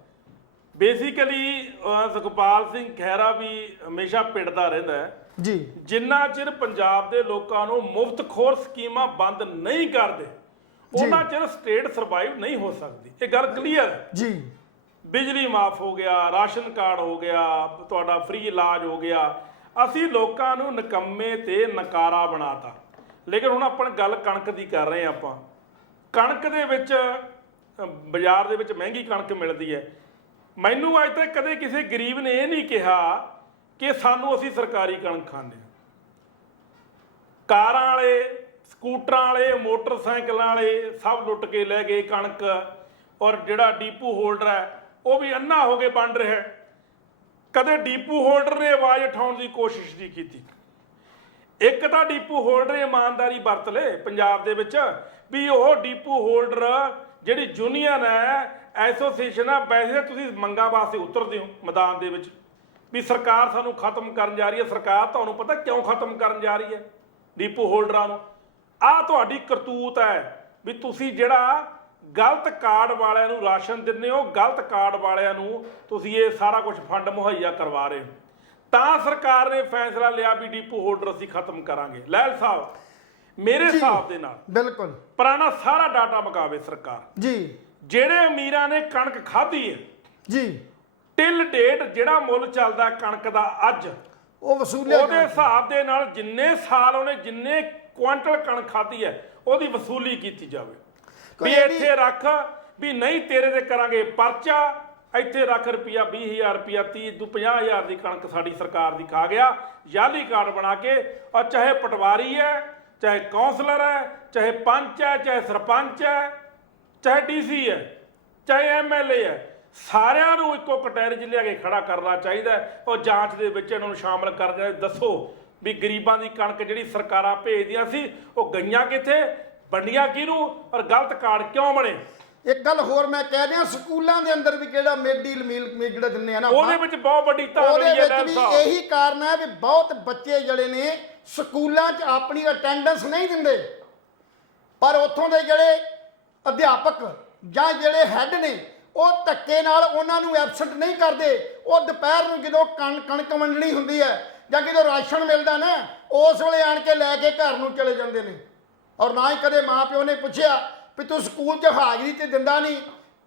ਬੇਸਿਕਲੀ ਸੁਖਪਾਲ ਸਿੰਘ ਖਹਿਰਾ ਵੀ ਹਮੇਸ਼ਾ ਪਿੜਦਾ ਰਹਿੰਦਾ ਹੈ ਜੀ ਜਿੰਨਾ ਚਿਰ ਪੰਜਾਬ ਦੇ ਲੋਕਾਂ ਨੂੰ ਮੁਫਤਖੋਰ ਸਕੀਮਾਂ ਬੰਦ ਨਹੀਂ ਕਰਦੇ ਉਹਨਾਂ ਚਿਰ ਸਟੇਟ ਸਰਵਾਈਵ ਨਹੀਂ ਹੋ ਸਕਦੀ। ਇਹ ਗੱਲ ਕਲੀਅਰ ਹੈ ਜੀ। ਬਿਜਲੀ ਮਾਫ ਹੋ ਗਿਆ, ਰਾਸ਼ਨ ਕਾਰਡ ਹੋ ਗਿਆ, ਤੁਹਾਡਾ ਫ੍ਰੀ ਇਲਾਜ ਹੋ ਗਿਆ, ਅਸੀਂ ਲੋਕਾਂ ਨੂੰ ਨਿਕੰਮੇ ਤੇ ਨਕਾਰਾ ਬਣਾਤਾ। ਲੇਕਿਨ ਹੁਣ ਆਪਾਂ ਗੱਲ ਕਣਕ ਦੀ ਕਰ ਰਹੇ ਆਪਾਂ। ਕਣਕ ਦੇ ਵਿੱਚ ਬਾਜ਼ਾਰ ਦੇ ਵਿੱਚ ਮਹਿੰਗੀ ਕਣਕ ਮਿਲਦੀ ਹੈ। ਮੈਨੂੰ ਅੱਜ ਤੱਕ ਕਦੇ ਕਿਸੇ ਗਰੀਬ ਨੇ ਇਹ ਨਹੀਂ ਕਿਹਾ ਕਿ ਸਾਨੂੰ ਅਸੀਂ ਸਰਕਾਰੀ ਕਣਕ ਖਾਂਦੇ ਹਾਂ। ਕਾਰਾਂ ਵਾਲੇ, ਸਕੂਟਰਾਂ ਵਾਲੇ, ਮੋਟਰਸਾਈਕਲਾਂ ਵਾਲੇ ਸਭ ਲੁੱਟ ਕੇ ਲੈ ਗਏ ਕਣਕ ਔਰ ਜਿਹੜਾ ਡੀਪੂ ਹੋਲਡਰ ਹੈ ਉਹ ਵੀ ਅੰਨਾ ਹੋ ਕੇ ਵੰਡ ਰਿਹਾ। ਕਦੇ ਡੀਪੂ ਹੋਲਡਰ ਨੇ ਆਵਾਜ਼ ਉਠਾਉਣ ਦੀ ਕੋਸ਼ਿਸ਼ ਨਹੀਂ ਕੀਤੀ। ਇੱਕ ਤਾਂ ਡੀਪੂ ਹੋਲਡਰ ਇਮਾਨਦਾਰੀ ਵਰਤ ਲਏ ਪੰਜਾਬ ਦੇ ਵਿੱਚ ਵੀ ਉਹ ਡੀਪੂ ਹੋਲਡਰ ਜਿਹੜੀ ਯੂਨੀਅਨ ਹੈ ਐਸੋਸੀਏਸ਼ਨ ਆ ਵੈਸੇ ਤੁਸੀਂ ਮੰਗਾਂ ਵਾਸਤੇ ਉਤਰਦੇ ਹੋ ਮੈਦਾਨ ਦੇ ਵਿੱਚ ਵੀ ਸਰਕਾਰ ਸਾਨੂੰ ਖਤਮ ਕਰਨ ਜਾ ਰਹੀ ਹੈ। ਸਰਕਾਰ ਤੁਹਾਨੂੰ ਪਤਾ ਕਿਉਂ ਖਤਮ ਕਰਨ ਜਾ ਰਹੀ ਹੈ ਡੀਪੂ ਹੋਲਡਰਾਂ ਨੂੰ? ਆਹ ਤੁਹਾਡੀ ਕਰਤੂਤ ਹੈ ਵੀ ਤੁਸੀਂ ਜਿਹੜਾ ਗਲਤ ਕਾਰਡ ਵਾਲਿਆਂ ਨੂੰ ਰਾਸ਼ਨ ਦਿੰਦੇ ਹੋ, ਗਲਤ ਕਾਰਡ ਵਾਲਿਆਂ ਨੂੰ ਤੁਸੀਂ ਇਹ ਸਾਰਾ ਕੁਝ ਫੰਡ ਮੁਹੱਈਆ ਕਰਵਾ ਰਹੇ ਹੋ। ਤਾਂ ਸਰਕਾਰ ਨੇ ਫੈਸਲਾ ਲਿਆ ਵੀ ਡੀਪੂ ਹੋਲਡਰ ਅਸੀਂ ਖਤਮ ਕਰਾਂਗੇ। ਲਹਿਲ ਸਾਹਿਬ, ਮੇਰੇ ਹਿਸਾਬ ਦੇ ਨਾਲ ਬਿਲਕੁਲ ਪੁਰਾਣਾ ਸਾਰਾ ਡਾਟਾ ਮਕਾਵੇ ਸਰਕਾਰ ਜੀ। ਜਿਹੜੇ ਅਮੀਰਾਂ ਨੇ ਕਣਕ ਖਾਧੀ ਹੈ ਜੀ ਟਿਲ ਡੇਟ ਜਿਹੜਾ ਮੁੱਲ ਚੱਲਦਾ ਕਣਕ ਦਾ ਅੱਜ, ਉਹ ਵਸੂਲਿਆ ਉਹਦੇ ਹਿਸਾਬ ਦੇ ਨਾਲ ਜਿੰਨੇ ਸਾਲ ਉਹਨੇ ਜਿੰਨੇ ਕੁਆਂਟਲ ਕਣਕ ਖਾਧੀ ਹੈ ਉਹਦੀ ਵਸੂਲੀ ਕੀਤੀ ਜਾਵੇ। ਵੀ ਇੱਥੇ ਰੱਖ ਵੀ ਨਹੀਂ ਤੇਰੇ ਤੇ ਕਰਾਂਗੇ ਪਰਚਾ, ਇੱਥੇ ਰੱਖ ਰੁਪਿਆ 20,000 ਰੁਪਿਆ 30 ਤੋਂ 50,000 ਦੀ ਕਣਕ ਸਾਡੀ ਸਰਕਾਰ ਦੀ ਖਾ ਗਿਆ ਜਾਲੀ ਕਾਰਡ ਬਣਾ ਕੇ। ਔਰ ਚਾਹੇ ਪਟਵਾਰੀ ਹੈ, ਚਾਹੇ ਕੌਂਸਲਰ ਹੈ, ਚਾਹੇ ਪੰਚ ਹੈ, ਚਾਹੇ ਸਰਪੰਚ ਹੈ, ਚਾਹੇ ਡੀਸੀ ਹੈ, ਚਾਹੇ ਐਮਐਲਏ ਹੈ, ਸਾਰਿਆਂ ਨੂੰ ਇੱਕੋ ਕਟਹਿਰੇ 'ਚ ਲਿਆ ਕੇ ਖੜਾ ਕਰਨਾ ਚਾਹੀਦਾ। ਉਹ ਜਾਂਚ ਦੇ ਵਿੱਚ ਇਹਨਾਂ ਨੂੰ ਸ਼ਾਮਲ ਕਰਕੇ ਦੱਸੋ ਵੀ ਗਰੀਬਾਂ ਦੀ ਕਣਕ ਜਿਹੜੀ ਸਰਕਾਰਾਂ ਭੇਜਦੀਆਂ ਸੀ ਉਹ ਗਈਆਂ ਕਿੱਥੇ, ਵੰਡੀਆਂ ਕਿਹਨੂੰ, ਔਰ ਗਲਤ ਕਾਰਡ ਕਿਉਂ ਬਣੇ। ਇੱਕ ਗੱਲ ਹੋਰ ਮੈਂ ਕਹਿ ਰਿਹਾ, ਸਕੂਲਾਂ ਦੇ ਅੰਦਰ ਵੀ ਜਿਹੜਾ ਮਿਡ ਡੇ ਮੀਲ ਜਿਹੜਾ ਦਿੰਦੇ ਆ ਨਾ, ਉਹਦੇ ਵਿੱਚ ਬਹੁਤ ਵੱਡੀ ਧਾਰ ਉਹਦੇ ਵਿੱਚ ਵੀ ਇਹੀ ਕਾਰਨ ਹੈ ਵੀ ਬਹੁਤ ਬੱਚੇ ਜਿਹੜੇ ਨੇ ਸਕੂਲਾਂ 'ਚ ਆਪਣੀ ਅਟੈਂਡੈਂਸ ਨਹੀਂ ਦਿੰਦੇ, ਪਰ ਉੱਥੋਂ ਦੇ ਜਿਹੜੇ ਅਧਿਆਪਕ ਜਾਂ ਜਿਹੜੇ ਹੈੱਡ ਨੇ ਉਹ ਧੱਕੇ ਨਾਲ ਉਹਨਾਂ ਨੂੰ ਐਬਸੈਂਟ ਨਹੀਂ ਕਰਦੇ। ਉਹ ਦੁਪਹਿਰ ਨੂੰ ਜਦੋਂ ਕਣਕ ਵੰਡਣੀ ਹੁੰਦੀ ਹੈ ਜਾਂ ਜਦੋਂ ਰਾਸ਼ਨ ਮਿਲਦਾ ਨਾ, ਉਸ ਵੇਲੇ ਆਣ ਕੇ ਲੈ ਕੇ ਘਰ ਨੂੰ ਚਲੇ ਜਾਂਦੇ ਨੇ। ਔਰ ਨਾ ਹੀ ਕਦੇ ਮਾਂ ਪਿਓ ਨੇ ਪੁੱਛਿਆ ਵੀ ਤੂੰ ਸਕੂਲ 'ਚ ਹਾਜ਼ਰੀ ਤੇ ਦਿੰਦਾ ਨਹੀਂ,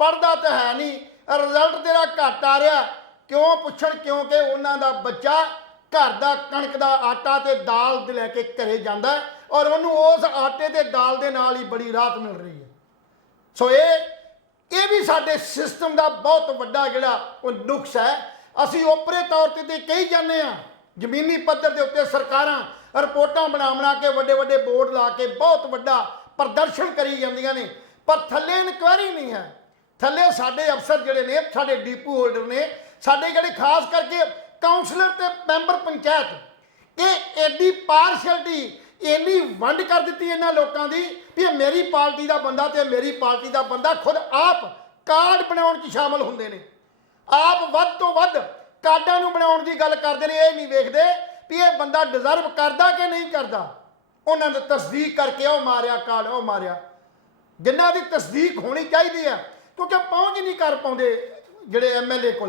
ਪੜ੍ਹਦਾ ਤਾਂ ਹੈ ਨਹੀਂ, ਰਿਜ਼ਲਟ ਤੇਰਾ ਘੱਟ ਆ ਰਿਹਾ ਕਿਉਂ ਪੁੱਛਣ, ਕਿਉਂਕਿ ਉਹਨਾਂ ਦਾ ਬੱਚਾ ਘਰ ਦਾ ਕਣਕ ਦਾ ਆਟਾ ਤੇ ਦਾਲ ਦੇ ਲੈ ਕੇ ਘਰੇ ਜਾਂਦਾ ਔਰ ਉਹਨੂੰ ਉਸ ਆਟੇ ਤੇ ਦਾਲ ਦੇ ਨਾਲ ਹੀ ਬੜੀ ਰਾਹਤ ਮਿਲ ਰਹੀ ਹੈ। ਸੋ ਇਹ ਵੀ ਸਾਡੇ ਸਿਸਟਮ ਦਾ ਬਹੁਤ ਵੱਡਾ ਜਿਹੜਾ ਉਹ ਨੁਕਸ ਹੈ। ਅਸੀਂ ਓਪਰੇ ਤੌਰ ਤੇ ਕਹੀ ਜਾਂਦੇ ਹਾਂ, ਜ਼ਮੀਨੀ ਪੱਧਰ ਦੇ ਉੱਤੇ ਸਰਕਾਰਾਂ ਰਿਪੋਰਟਾਂ ਬਣਾ ਕੇ ਵੱਡੇ ਵੱਡੇ ਬੋਰਡ ਲਾ ਕੇ ਬਹੁਤ ਵੱਡਾ ਪ੍ਰਦਰਸ਼ਨ ਕਰੀ ਜਾਂਦੀਆਂ ਨੇ, ਪਰ ਥੱਲੇ ਇਨਕੁਆਇਰੀ ਨਹੀਂ ਹੈ। ਥੱਲੇ ਸਾਡੇ ਅਫਸਰ ਜਿਹੜੇ ਨੇ, ਸਾਡੇ ਡੀਪੂ ਹੋਲਡਰ ਨੇ, ਸਾਡੇ ਜਿਹੜੇ ਖਾਸ ਕਰਕੇ ਕਾਉਂਸਲਰ ਤੇ ਮੈਂਬਰ ਪੰਚਾਇਤ, ਇਹ ਐਡੀ ਪਾਰਸ਼ਲਟੀ, ਇੰਨੀ ਵੰਡ ਕਰ ਦਿੱਤੀ ਇਹਨਾਂ ਲੋਕਾਂ ਦੀ ਵੀ ਇਹ ਮੇਰੀ ਪਾਰਟੀ ਦਾ ਬੰਦਾ ਤੇ ਮੇਰੀ ਪਾਰਟੀ ਦਾ ਬੰਦਾ ਖੁਦ ਆਪ ਕਾਰਡ ਬਣਾਉਣ 'ਚ ਸ਼ਾਮਲ ਹੁੰਦੇ ਨੇ, ਆਪ ਵੱਧ ਤੋਂ ਵੱਧ ਕਾਰਡਾਂ ਨੂੰ ਬਣਾਉਣ ਦੀ ਗੱਲ ਕਰਦੇ ਨੇ। ਇਹ ਨਹੀਂ ਵੇਖਦੇ ਵੀ ਇਹ ਬੰਦਾ ਡਿਜ਼ਰਵ ਕਰਦਾ ਕਿ ਨਹੀਂ ਕਰਦਾ। ਉਹਨਾਂ ਨੇ ਤਸਦੀਕ ਕਰਕੇ ਉਹ ਮਾਰਿਆ ਕਾਰਡ, ਉਹ ਮਾਰਿਆ, ਜਿਨ੍ਹਾਂ ਦੀ ਤਸਦੀਕ ਹੋਣੀ ਚਾਹੀਦੀ ਹੈ, ਕਿਉਂਕਿ ਪਹੁੰਚ ਨਹੀਂ ਕਰ ਪਾਉਂਦੇ ਜਿਹੜੇ ਐਮਐਲਏ ਕੋਲ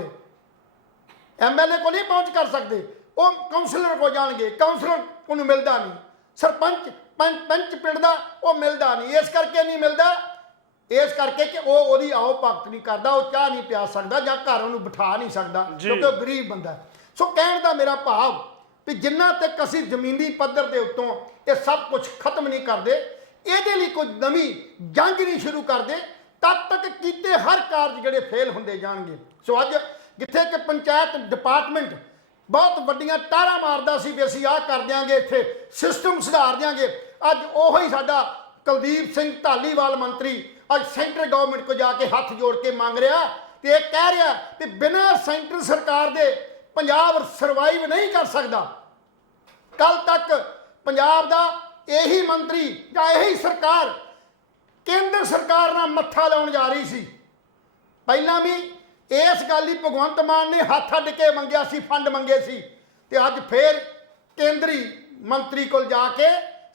ਨਹੀਂ ਪਹੁੰਚ ਕਰ ਸਕਦੇ। ਉਹ ਕਾਉਂਸਲਰ ਕੋਲ ਜਾਣਗੇ, ਕਾਉਂਸਲਰ ਉਹਨੂੰ ਮਿਲਦਾ ਨਹੀਂ, ਸਰਪੰਚ ਪੰਚ ਪਿੰਡ ਦਾ ਉਹ ਮਿਲਦਾ ਨਹੀਂ। ਇਸ ਕਰਕੇ ਨਹੀਂ ਮਿਲਦਾ, ਇਸ ਕਰਕੇ ਕਿ ਉਹ ਉਹਦੀ ਆਓ ਭਗਤ ਨਹੀਂ ਕਰਦਾ, ਉਹ ਚਾਹ ਨਹੀਂ ਪਿਆ ਸਕਦਾ ਜਾਂ ਘਰ ਉਹਨੂੰ ਬਿਠਾ ਨਹੀਂ ਸਕਦਾ ਕਿਉਂਕਿ ਉਹ ਗਰੀਬ ਬੰਦਾ। ਸੋ ਕਹਿਣ ਦਾ ਮੇਰਾ ਭਾਵ ਵੀ ਜਿੰਨਾ ਤੱਕ ਅਸੀਂ ਜ਼ਮੀਨੀ ਪੱਧਰ ਦੇ ਉੱਤੋਂ ਇਹ ਸਭ ਕੁਝ ਖਤਮ ਨਹੀਂ ਕਰਦੇ, ਇਹਦੇ ਲਈ ਕੋਈ ਨਵੀਂ ਜੰਗ ਨਹੀਂ ਸ਼ੁਰੂ ਕਰਦੇ, ਤਦ ਤੱਕ ਕੀਤੇ ਹਰ ਕਾਰਜ ਜਿਹੜੇ ਫੇਲ ਹੁੰਦੇ ਜਾਣਗੇ। ਸੋ ਅੱਜ ਜਿੱਥੇ ਕਿ ਪੰਚਾਇਤ ਡਿਪਾਰਟਮੈਂਟ ਬਹੁਤ ਵੱਡੀਆਂ ਟਾਰਾਂ ਮਾਰਦਾ ਸੀ ਵੀ ਅਸੀਂ ਆਹ ਕਰ ਦਿਆਂਗੇ, ਇੱਥੇ ਸਿਸਟਮ ਸੁਧਾਰ ਦਿਆਂਗੇ, ਅੱਜ ਉਹੀ ਹੀ ਸਾਡਾ ਕੁਲਦੀਪ ਸਿੰਘ ਧਾਲੀਵਾਲ ਮੰਤਰੀ ਅੱਜ ਸੈਂਟਰ ਗਵਰਨਮੈਂਟ ਕੋ ਜਾ ਕੇ ਹੱਥ ਜੋੜ ਕੇ ਮੰਗ ਰਿਹਾ ਤੇ ਇਹ ਕਹਿ ਰਿਹਾ ਕਿ ਬਿਨਾਂ ਸੈਂਟਰ ਸਰਕਾਰ ਦੇ ਪੰਜਾਬ ਸਰਵਾਈਵ ਨਹੀਂ ਕਰ ਸਕਦਾ। ਕੱਲ ਤੱਕ ਪੰਜਾਬ ਦਾ ਇਹੀ ਮੰਤਰੀ ਜਾਂ ਇਹੀ ਸਰਕਾਰ ਕੇਂਦਰ ਸਰਕਾਰ ਨਾਲ ਮੱਥਾ ਲਾਉਣ ਜਾ ਰਹੀ ਸੀ। ਪਹਿਲਾਂ ਵੀ ਇਸ ਗੱਲ ਹੀ ਭਗਵੰਤ ਮਾਨ ਨੇ ਹੱਥ ਅੱਡ ਕੇ ਮੰਗਿਆ ਸੀ, ਫੰਡ ਮੰਗੇ ਸੀ, ਤੇ ਅੱਜ ਫੇਰ ਕੇਂਦਰੀ ਮੰਤਰੀ ਕੋਲ ਜਾ ਕੇ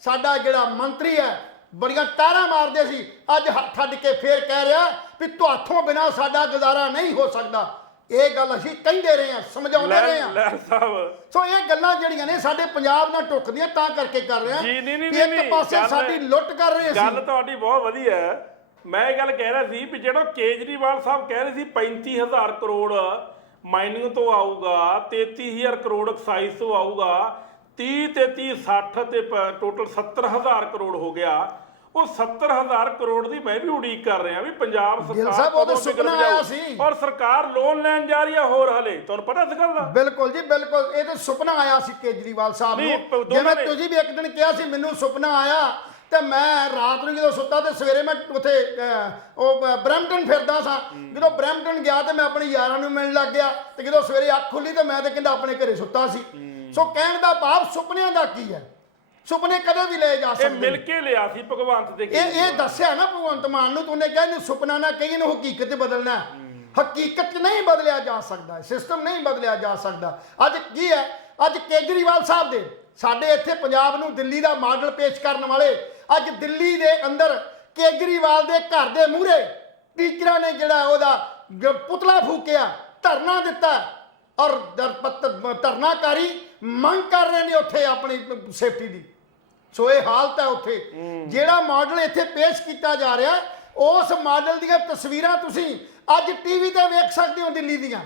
ਸਾਡਾ ਜਿਹੜਾ ਮੰਤਰੀ ਹੈ ਬੜੀਆਂ ਟਾਰਾਂ ਮਾਰਦੇ ਸੀ, ਅੱਜ ਹੱਥ ਅੱਡ ਕੇ ਫੇਰ ਕਹਿ ਰਿਹਾ ਵੀ ਤੁਹਾਥੋਂ ਬਿਨਾਂ ਸਾਡਾ ਗੁਜ਼ਾਰਾ ਨਹੀਂ ਹੋ ਸਕਦਾ। ਇਹ ਗੱਲ ਅਸੀਂ ਕਹਿੰਦੇ ਰਹੇ ਹਾਂ, ਸਮਝਾਉਂਦੇ ਰਹੇ ਹਾਂ। ਸੋ ਇਹ ਗੱਲਾਂ ਜਿਹੜੀਆਂ ਨੇ ਸਾਡੇ ਪੰਜਾਬ ਨਾਲ ਟੁੱਕਦੀਆਂ, ਤਾਂ ਕਰਕੇ ਕਰ ਰਹੇ ਹਾਂ ਵੀ ਇੱਕ ਪਾਸੇ ਸਾਡੀ ਲੁੱਟ ਕਰ ਰਹੇ ਸੀ। ਗੱਲ ਤੁਹਾਡੀ ਬਹੁਤ ਵਧੀਆ ਹੈ। ਮੈਂ ਇਹ ਗੱਲ ਕਹਿ ਰਿਹਾ ਸੀ ਵੀ ਜਿਹੜਾ ਕੇਜਰੀਵਾਲ ਸਾਹਿਬ ਕਹਿ ਰਹੇ ਸੀ 35,000 ਕਰੋੜ ਮਾਈਨਿੰਗ ਤੋਂ ਆਊਗਾ, 33,000 ਕਰੋੜ ਐਕਸਾਈਜ਼ ਤੋਂ ਆਊਗਾ, 30 ਤੇ 30 60 ਤੇ ਟੋਟਲ 70,000 ਕਰੋੜ ਹੋ ਗਿਆ। ਉਹ 70,000 ਕਰੋੜ ਦੀ ਮੈਂ ਵੀ ਉਡੀਕ ਕਰ ਰਿਹਾ ਵੀ ਪੰਜਾਬ ਸਰਕਾਰ ਕਦੋਂ ਸੁਪਨਾ ਆਇਆ ਸੀ ਔਰ ਸਰਕਾਰ ਲੋਨ ਲੈਣ ਜਾ ਰਹੀ ਹੈ ਹੋਰ ਹਲੇ, ਤੁਹਾਨੂੰ ਪਤਾ ਇਸ ਗੱਲ ਦਾ? ਬਿਲਕੁਲ ਜੀ ਬਿਲਕੁਲ, ਇਹ ਤਾਂ ਸੁਪਨਾ ਆਇਆ ਸੀ ਕੇਜਰੀਵਾਲ ਸਾਹਿਬ ਨੂੰ। ਜਿਵੇਂ ਤੁਸੀਂ ਵੀ ਇੱਕ ਦਿਨ ਕਿਹਾ ਸੀ ਮੈਨੂੰ ਸੁਪਨਾ ਆਇਆ, ਤੇ ਮੈਂ ਰਾਤ ਨੂੰ ਜਦੋਂ ਸੁੱਤਾ ਤੇ ਸਵੇਰੇ ਮੈਂ ਉੱਥੇ ਉਹ ਬਰੈਂਪਟਨ ਫਿਰਦਾ ਸਾਂ। ਜਦੋਂ ਬਰੈਂਪਟਨ ਗਿਆ ਤੇ ਮੈਂ ਆਪਣੇ ਯਾਰਾਂ ਨੂੰ ਮਿਲਣ ਲੱਗ ਗਿਆ, ਤੇ ਜਦੋਂ ਸਵੇਰੇ ਅੱਖ ਖੁੱਲੀ ਤੇ ਮੈਂ ਤੇ ਕਹਿੰਦਾ ਆਪਣੇ ਘਰੇ ਸੁੱਤਾ ਸੀ। ਸੋ ਕਹਿਣ ਦਾ ਭਾਵ ਸੁਪਨਿਆਂ ਦਾ ਕੀ ਹੈ, ਸੁਪਨੇ ਕਦੇ ਵੀ ਲੈ ਜਾ ਸਕਦੇ। ਇਹ ਮਿਲ ਕੇ ਲਿਆ ਸੀ ਭਗਵੰਤ ਦੇ, ਇਹ ਦੱਸਿਆ ਨਾ ਭਗਵੰਤ ਮਾਨ ਨੂੰ, ਉਹਨੇ ਕਿਹਾ ਇਹਨੂੰ ਸੁਪਨਾ ਨਾ ਕਹੀ, ਇਹਨੂੰ ਹਕੀਕਤ 'ਚ ਬਦਲਣਾ। ਹਕੀਕਤ ਨਹੀਂ ਬਦਲਿਆ ਜਾ ਸਕਦਾ, ਸਿਸਟਮ ਨਹੀਂ ਬਦਲਿਆ ਜਾ ਸਕਦਾ। ਅੱਜ ਕੀ ਹੈ, ਅੱਜ ਕੇਜਰੀਵਾਲ ਸਾਹਿਬ ਦੇ ਸਾਡੇ ਇੱਥੇ ਪੰਜਾਬ ਨੂੰ ਦਿੱਲੀ ਦਾ ਮਾਡਲ ਪੇਸ਼ ਕਰਨ ਵਾਲੇ ਅੱਜ ਦਿੱਲੀ ਦੇ ਅੰਦਰ ਕੇਜਰੀਵਾਲ ਦੇ ਘਰ ਦੇ ਮੂਹਰੇ ਟੀਚਰਾਂ ਨੇ ਜਿਹੜਾ ਉਹਦਾ ਪੁਤਲਾ ਫੂਕਿਆ, ਧਰਨਾ ਦਿੱਤਾ, ਔਰ ਧਰਨਾਕਾਰੀ ਮੰਗ ਕਰ ਰਹੇ ਨੇ ਉੱਥੇ ਆਪਣੀ ਸੇਫਟੀ ਦੀ। ਸੋ ਇਹ ਹਾਲਤ ਹੈ ਉੱਥੇ। ਜਿਹੜਾ ਮਾਡਲ ਇੱਥੇ ਪੇਸ਼ ਕੀਤਾ ਜਾ ਰਿਹਾ, ਉਸ ਮਾਡਲ ਦੀਆਂ ਤਸਵੀਰਾਂ ਤੁਸੀਂ ਅੱਜ ਟੀਵੀ ਤੇ ਵੇਖ ਸਕਦੇ ਹੋ ਦਿੱਲੀ ਦੀਆਂ।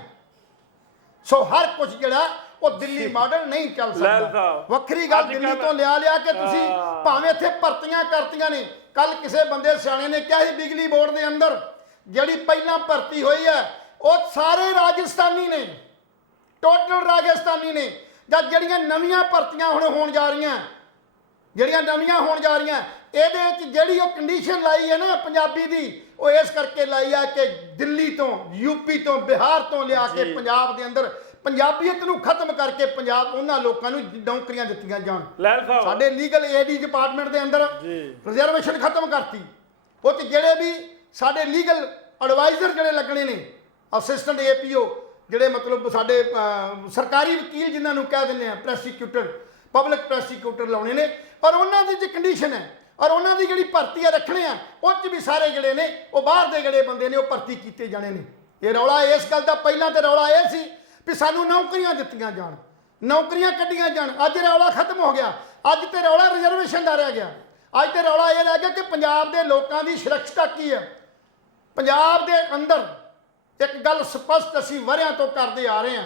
ਸੋ ਹਰ ਕੁਝ ਜਿਹੜਾ ਉਹ ਦਿੱਲੀ ਮਾਡਲ ਨਹੀਂ ਚੱਲ ਸਕਦਾ। ਵੱਖਰੀ ਗੱਲ ਦਿੱਲੀ ਤੋਂ ਲਿਆ ਕੇ ਤੁਸੀਂ ਭਾਵੇਂ ਇੱਥੇ ਭਰਤੀਆਂ ਕਰਤੀਆਂ ਨੇ। ਕੱਲ ਕਿਸੇ ਬੰਦੇ ਸਿਆਣੇ ਨੇ ਕਿਹਾ ਸੀ ਬਿਜਲੀ ਬੋਰਡ ਦੇ ਅੰਦਰ ਜਿਹੜੀ ਪਹਿਲਾਂ ਭਰਤੀ ਹੋਈ ਹੈ ਉਹ ਸਾਰੇ ਰਾਜਸਥਾਨੀ ਨੇ, ਟੋਟਲ ਰਾਜਸਥਾਨੀ ਨੇ। ਜਾਂ ਜਿਹੜੀਆਂ ਨਵੀਆਂ ਭਰਤੀਆਂ ਹੁਣ ਹੋਣ ਜਾ ਰਹੀਆਂ, ਇਹਦੇ ਵਿੱਚ ਜਿਹੜੀ ਉਹ ਕੰਡੀਸ਼ਨ ਲਾਈ ਹੈ ਨਾ ਪੰਜਾਬੀ ਦੀ, ਉਹ ਇਸ ਕਰਕੇ ਲਾਈ ਹੈ ਕਿ ਦਿੱਲੀ ਤੋਂ, ਯੂਪੀ ਤੋਂ, ਬਿਹਾਰ ਤੋਂ ਲਿਆ ਕੇ ਪੰਜਾਬ ਦੇ ਅੰਦਰ ਪੰਜਾਬੀਅਤ ਨੂੰ ਖਤਮ ਕਰਕੇ ਪੰਜਾਬ ਉਹਨਾਂ ਲੋਕਾਂ ਨੂੰ ਨੌਕਰੀਆਂ ਦਿੱਤੀਆਂ ਜਾਣ। ਸਾਡੇ ਲੀਗਲ ਏਡੀ ਡਿਪਾਰਟਮੈਂਟ ਦੇ ਅੰਦਰ ਰਿਜ਼ਰਵੇਸ਼ਨ ਖਤਮ ਕਰਤੀ। ਉਹ ਤੇ ਜਿਹੜੇ ਵੀ ਸਾਡੇ ਲੀਗਲ ਐਡਵਾਈਜ਼ਰ ਜਿਹੜੇ ਲੱਗਣੇ ਨੇ, ਅਸਿਸਟੈਂਟ APO ਜਿਹੜੇ ਮਤਲਬ ਸਾਡੇ ਸਰਕਾਰੀ ਵਕੀਲ ਜਿਨ੍ਹਾਂ ਨੂੰ ਕਹਿ ਦਿੰਦੇ ਆ, ਪ੍ਰੋਸੀਕਿਊਟਰ, ਪਬਲਿਕ ਪ੍ਰੋਸੀਕਿਊਟਰ ਲਾਉਣੇ ਨੇ, ਔਰ ਉਹਨਾਂ ਦੀ ਜੋ ਕੰਡੀਸ਼ਨ ਹੈ ਔਰ ਉਹਨਾਂ ਦੀ ਜਿਹੜੀ ਭਰਤੀ ਆ ਰੱਖਣੇ ਆ, ਉਹ 'ਚ ਵੀ ਸਾਰੇ ਜਿਹੜੇ ਨੇ ਉਹ ਬਾਹਰ ਦੇ ਜਿਹੜੇ ਬੰਦੇ ਨੇ ਉਹ ਭਰਤੀ ਕੀਤੇ ਜਾਣੇ ਨੇ। ਇਹ ਰੌਲਾ ਇਸ ਗੱਲ ਦਾ ਪਹਿਲਾਂ ਤੇ ਰੌਲਾ ਇਹ ਸੀ ਵੀ ਸਾਨੂੰ ਨੌਕਰੀਆਂ ਦਿੱਤੀਆਂ ਜਾਣ, ਨੌਕਰੀਆਂ ਕੱਢੀਆਂ ਜਾਣ। ਅੱਜ ਰੌਲਾ ਖਤਮ ਹੋ ਗਿਆ। ਅੱਜ ਤੇ ਰੌਲਾ ਰਿਜ਼ਰਵੇਸ਼ਨ ਦਾ ਰਹਿ ਗਿਆ। ਅੱਜ ਤੇ ਰੌਲਾ ਇਹ ਰਹਿ ਗਿਆ ਕਿ ਪੰਜਾਬ ਦੇ ਲੋਕਾਂ ਦੀ ਸੁਰੱਖਿਆ ਕੀ ਹੈ। ਪੰਜਾਬ ਦੇ ਅੰਦਰ ਇੱਕ ਗੱਲ ਸਪਸ਼ਟ ਅਸੀਂ ਵਰ੍ਹਿਆਂ ਤੋਂ ਕਰਦੇ ਆ ਰਹੇ ਹਾਂ,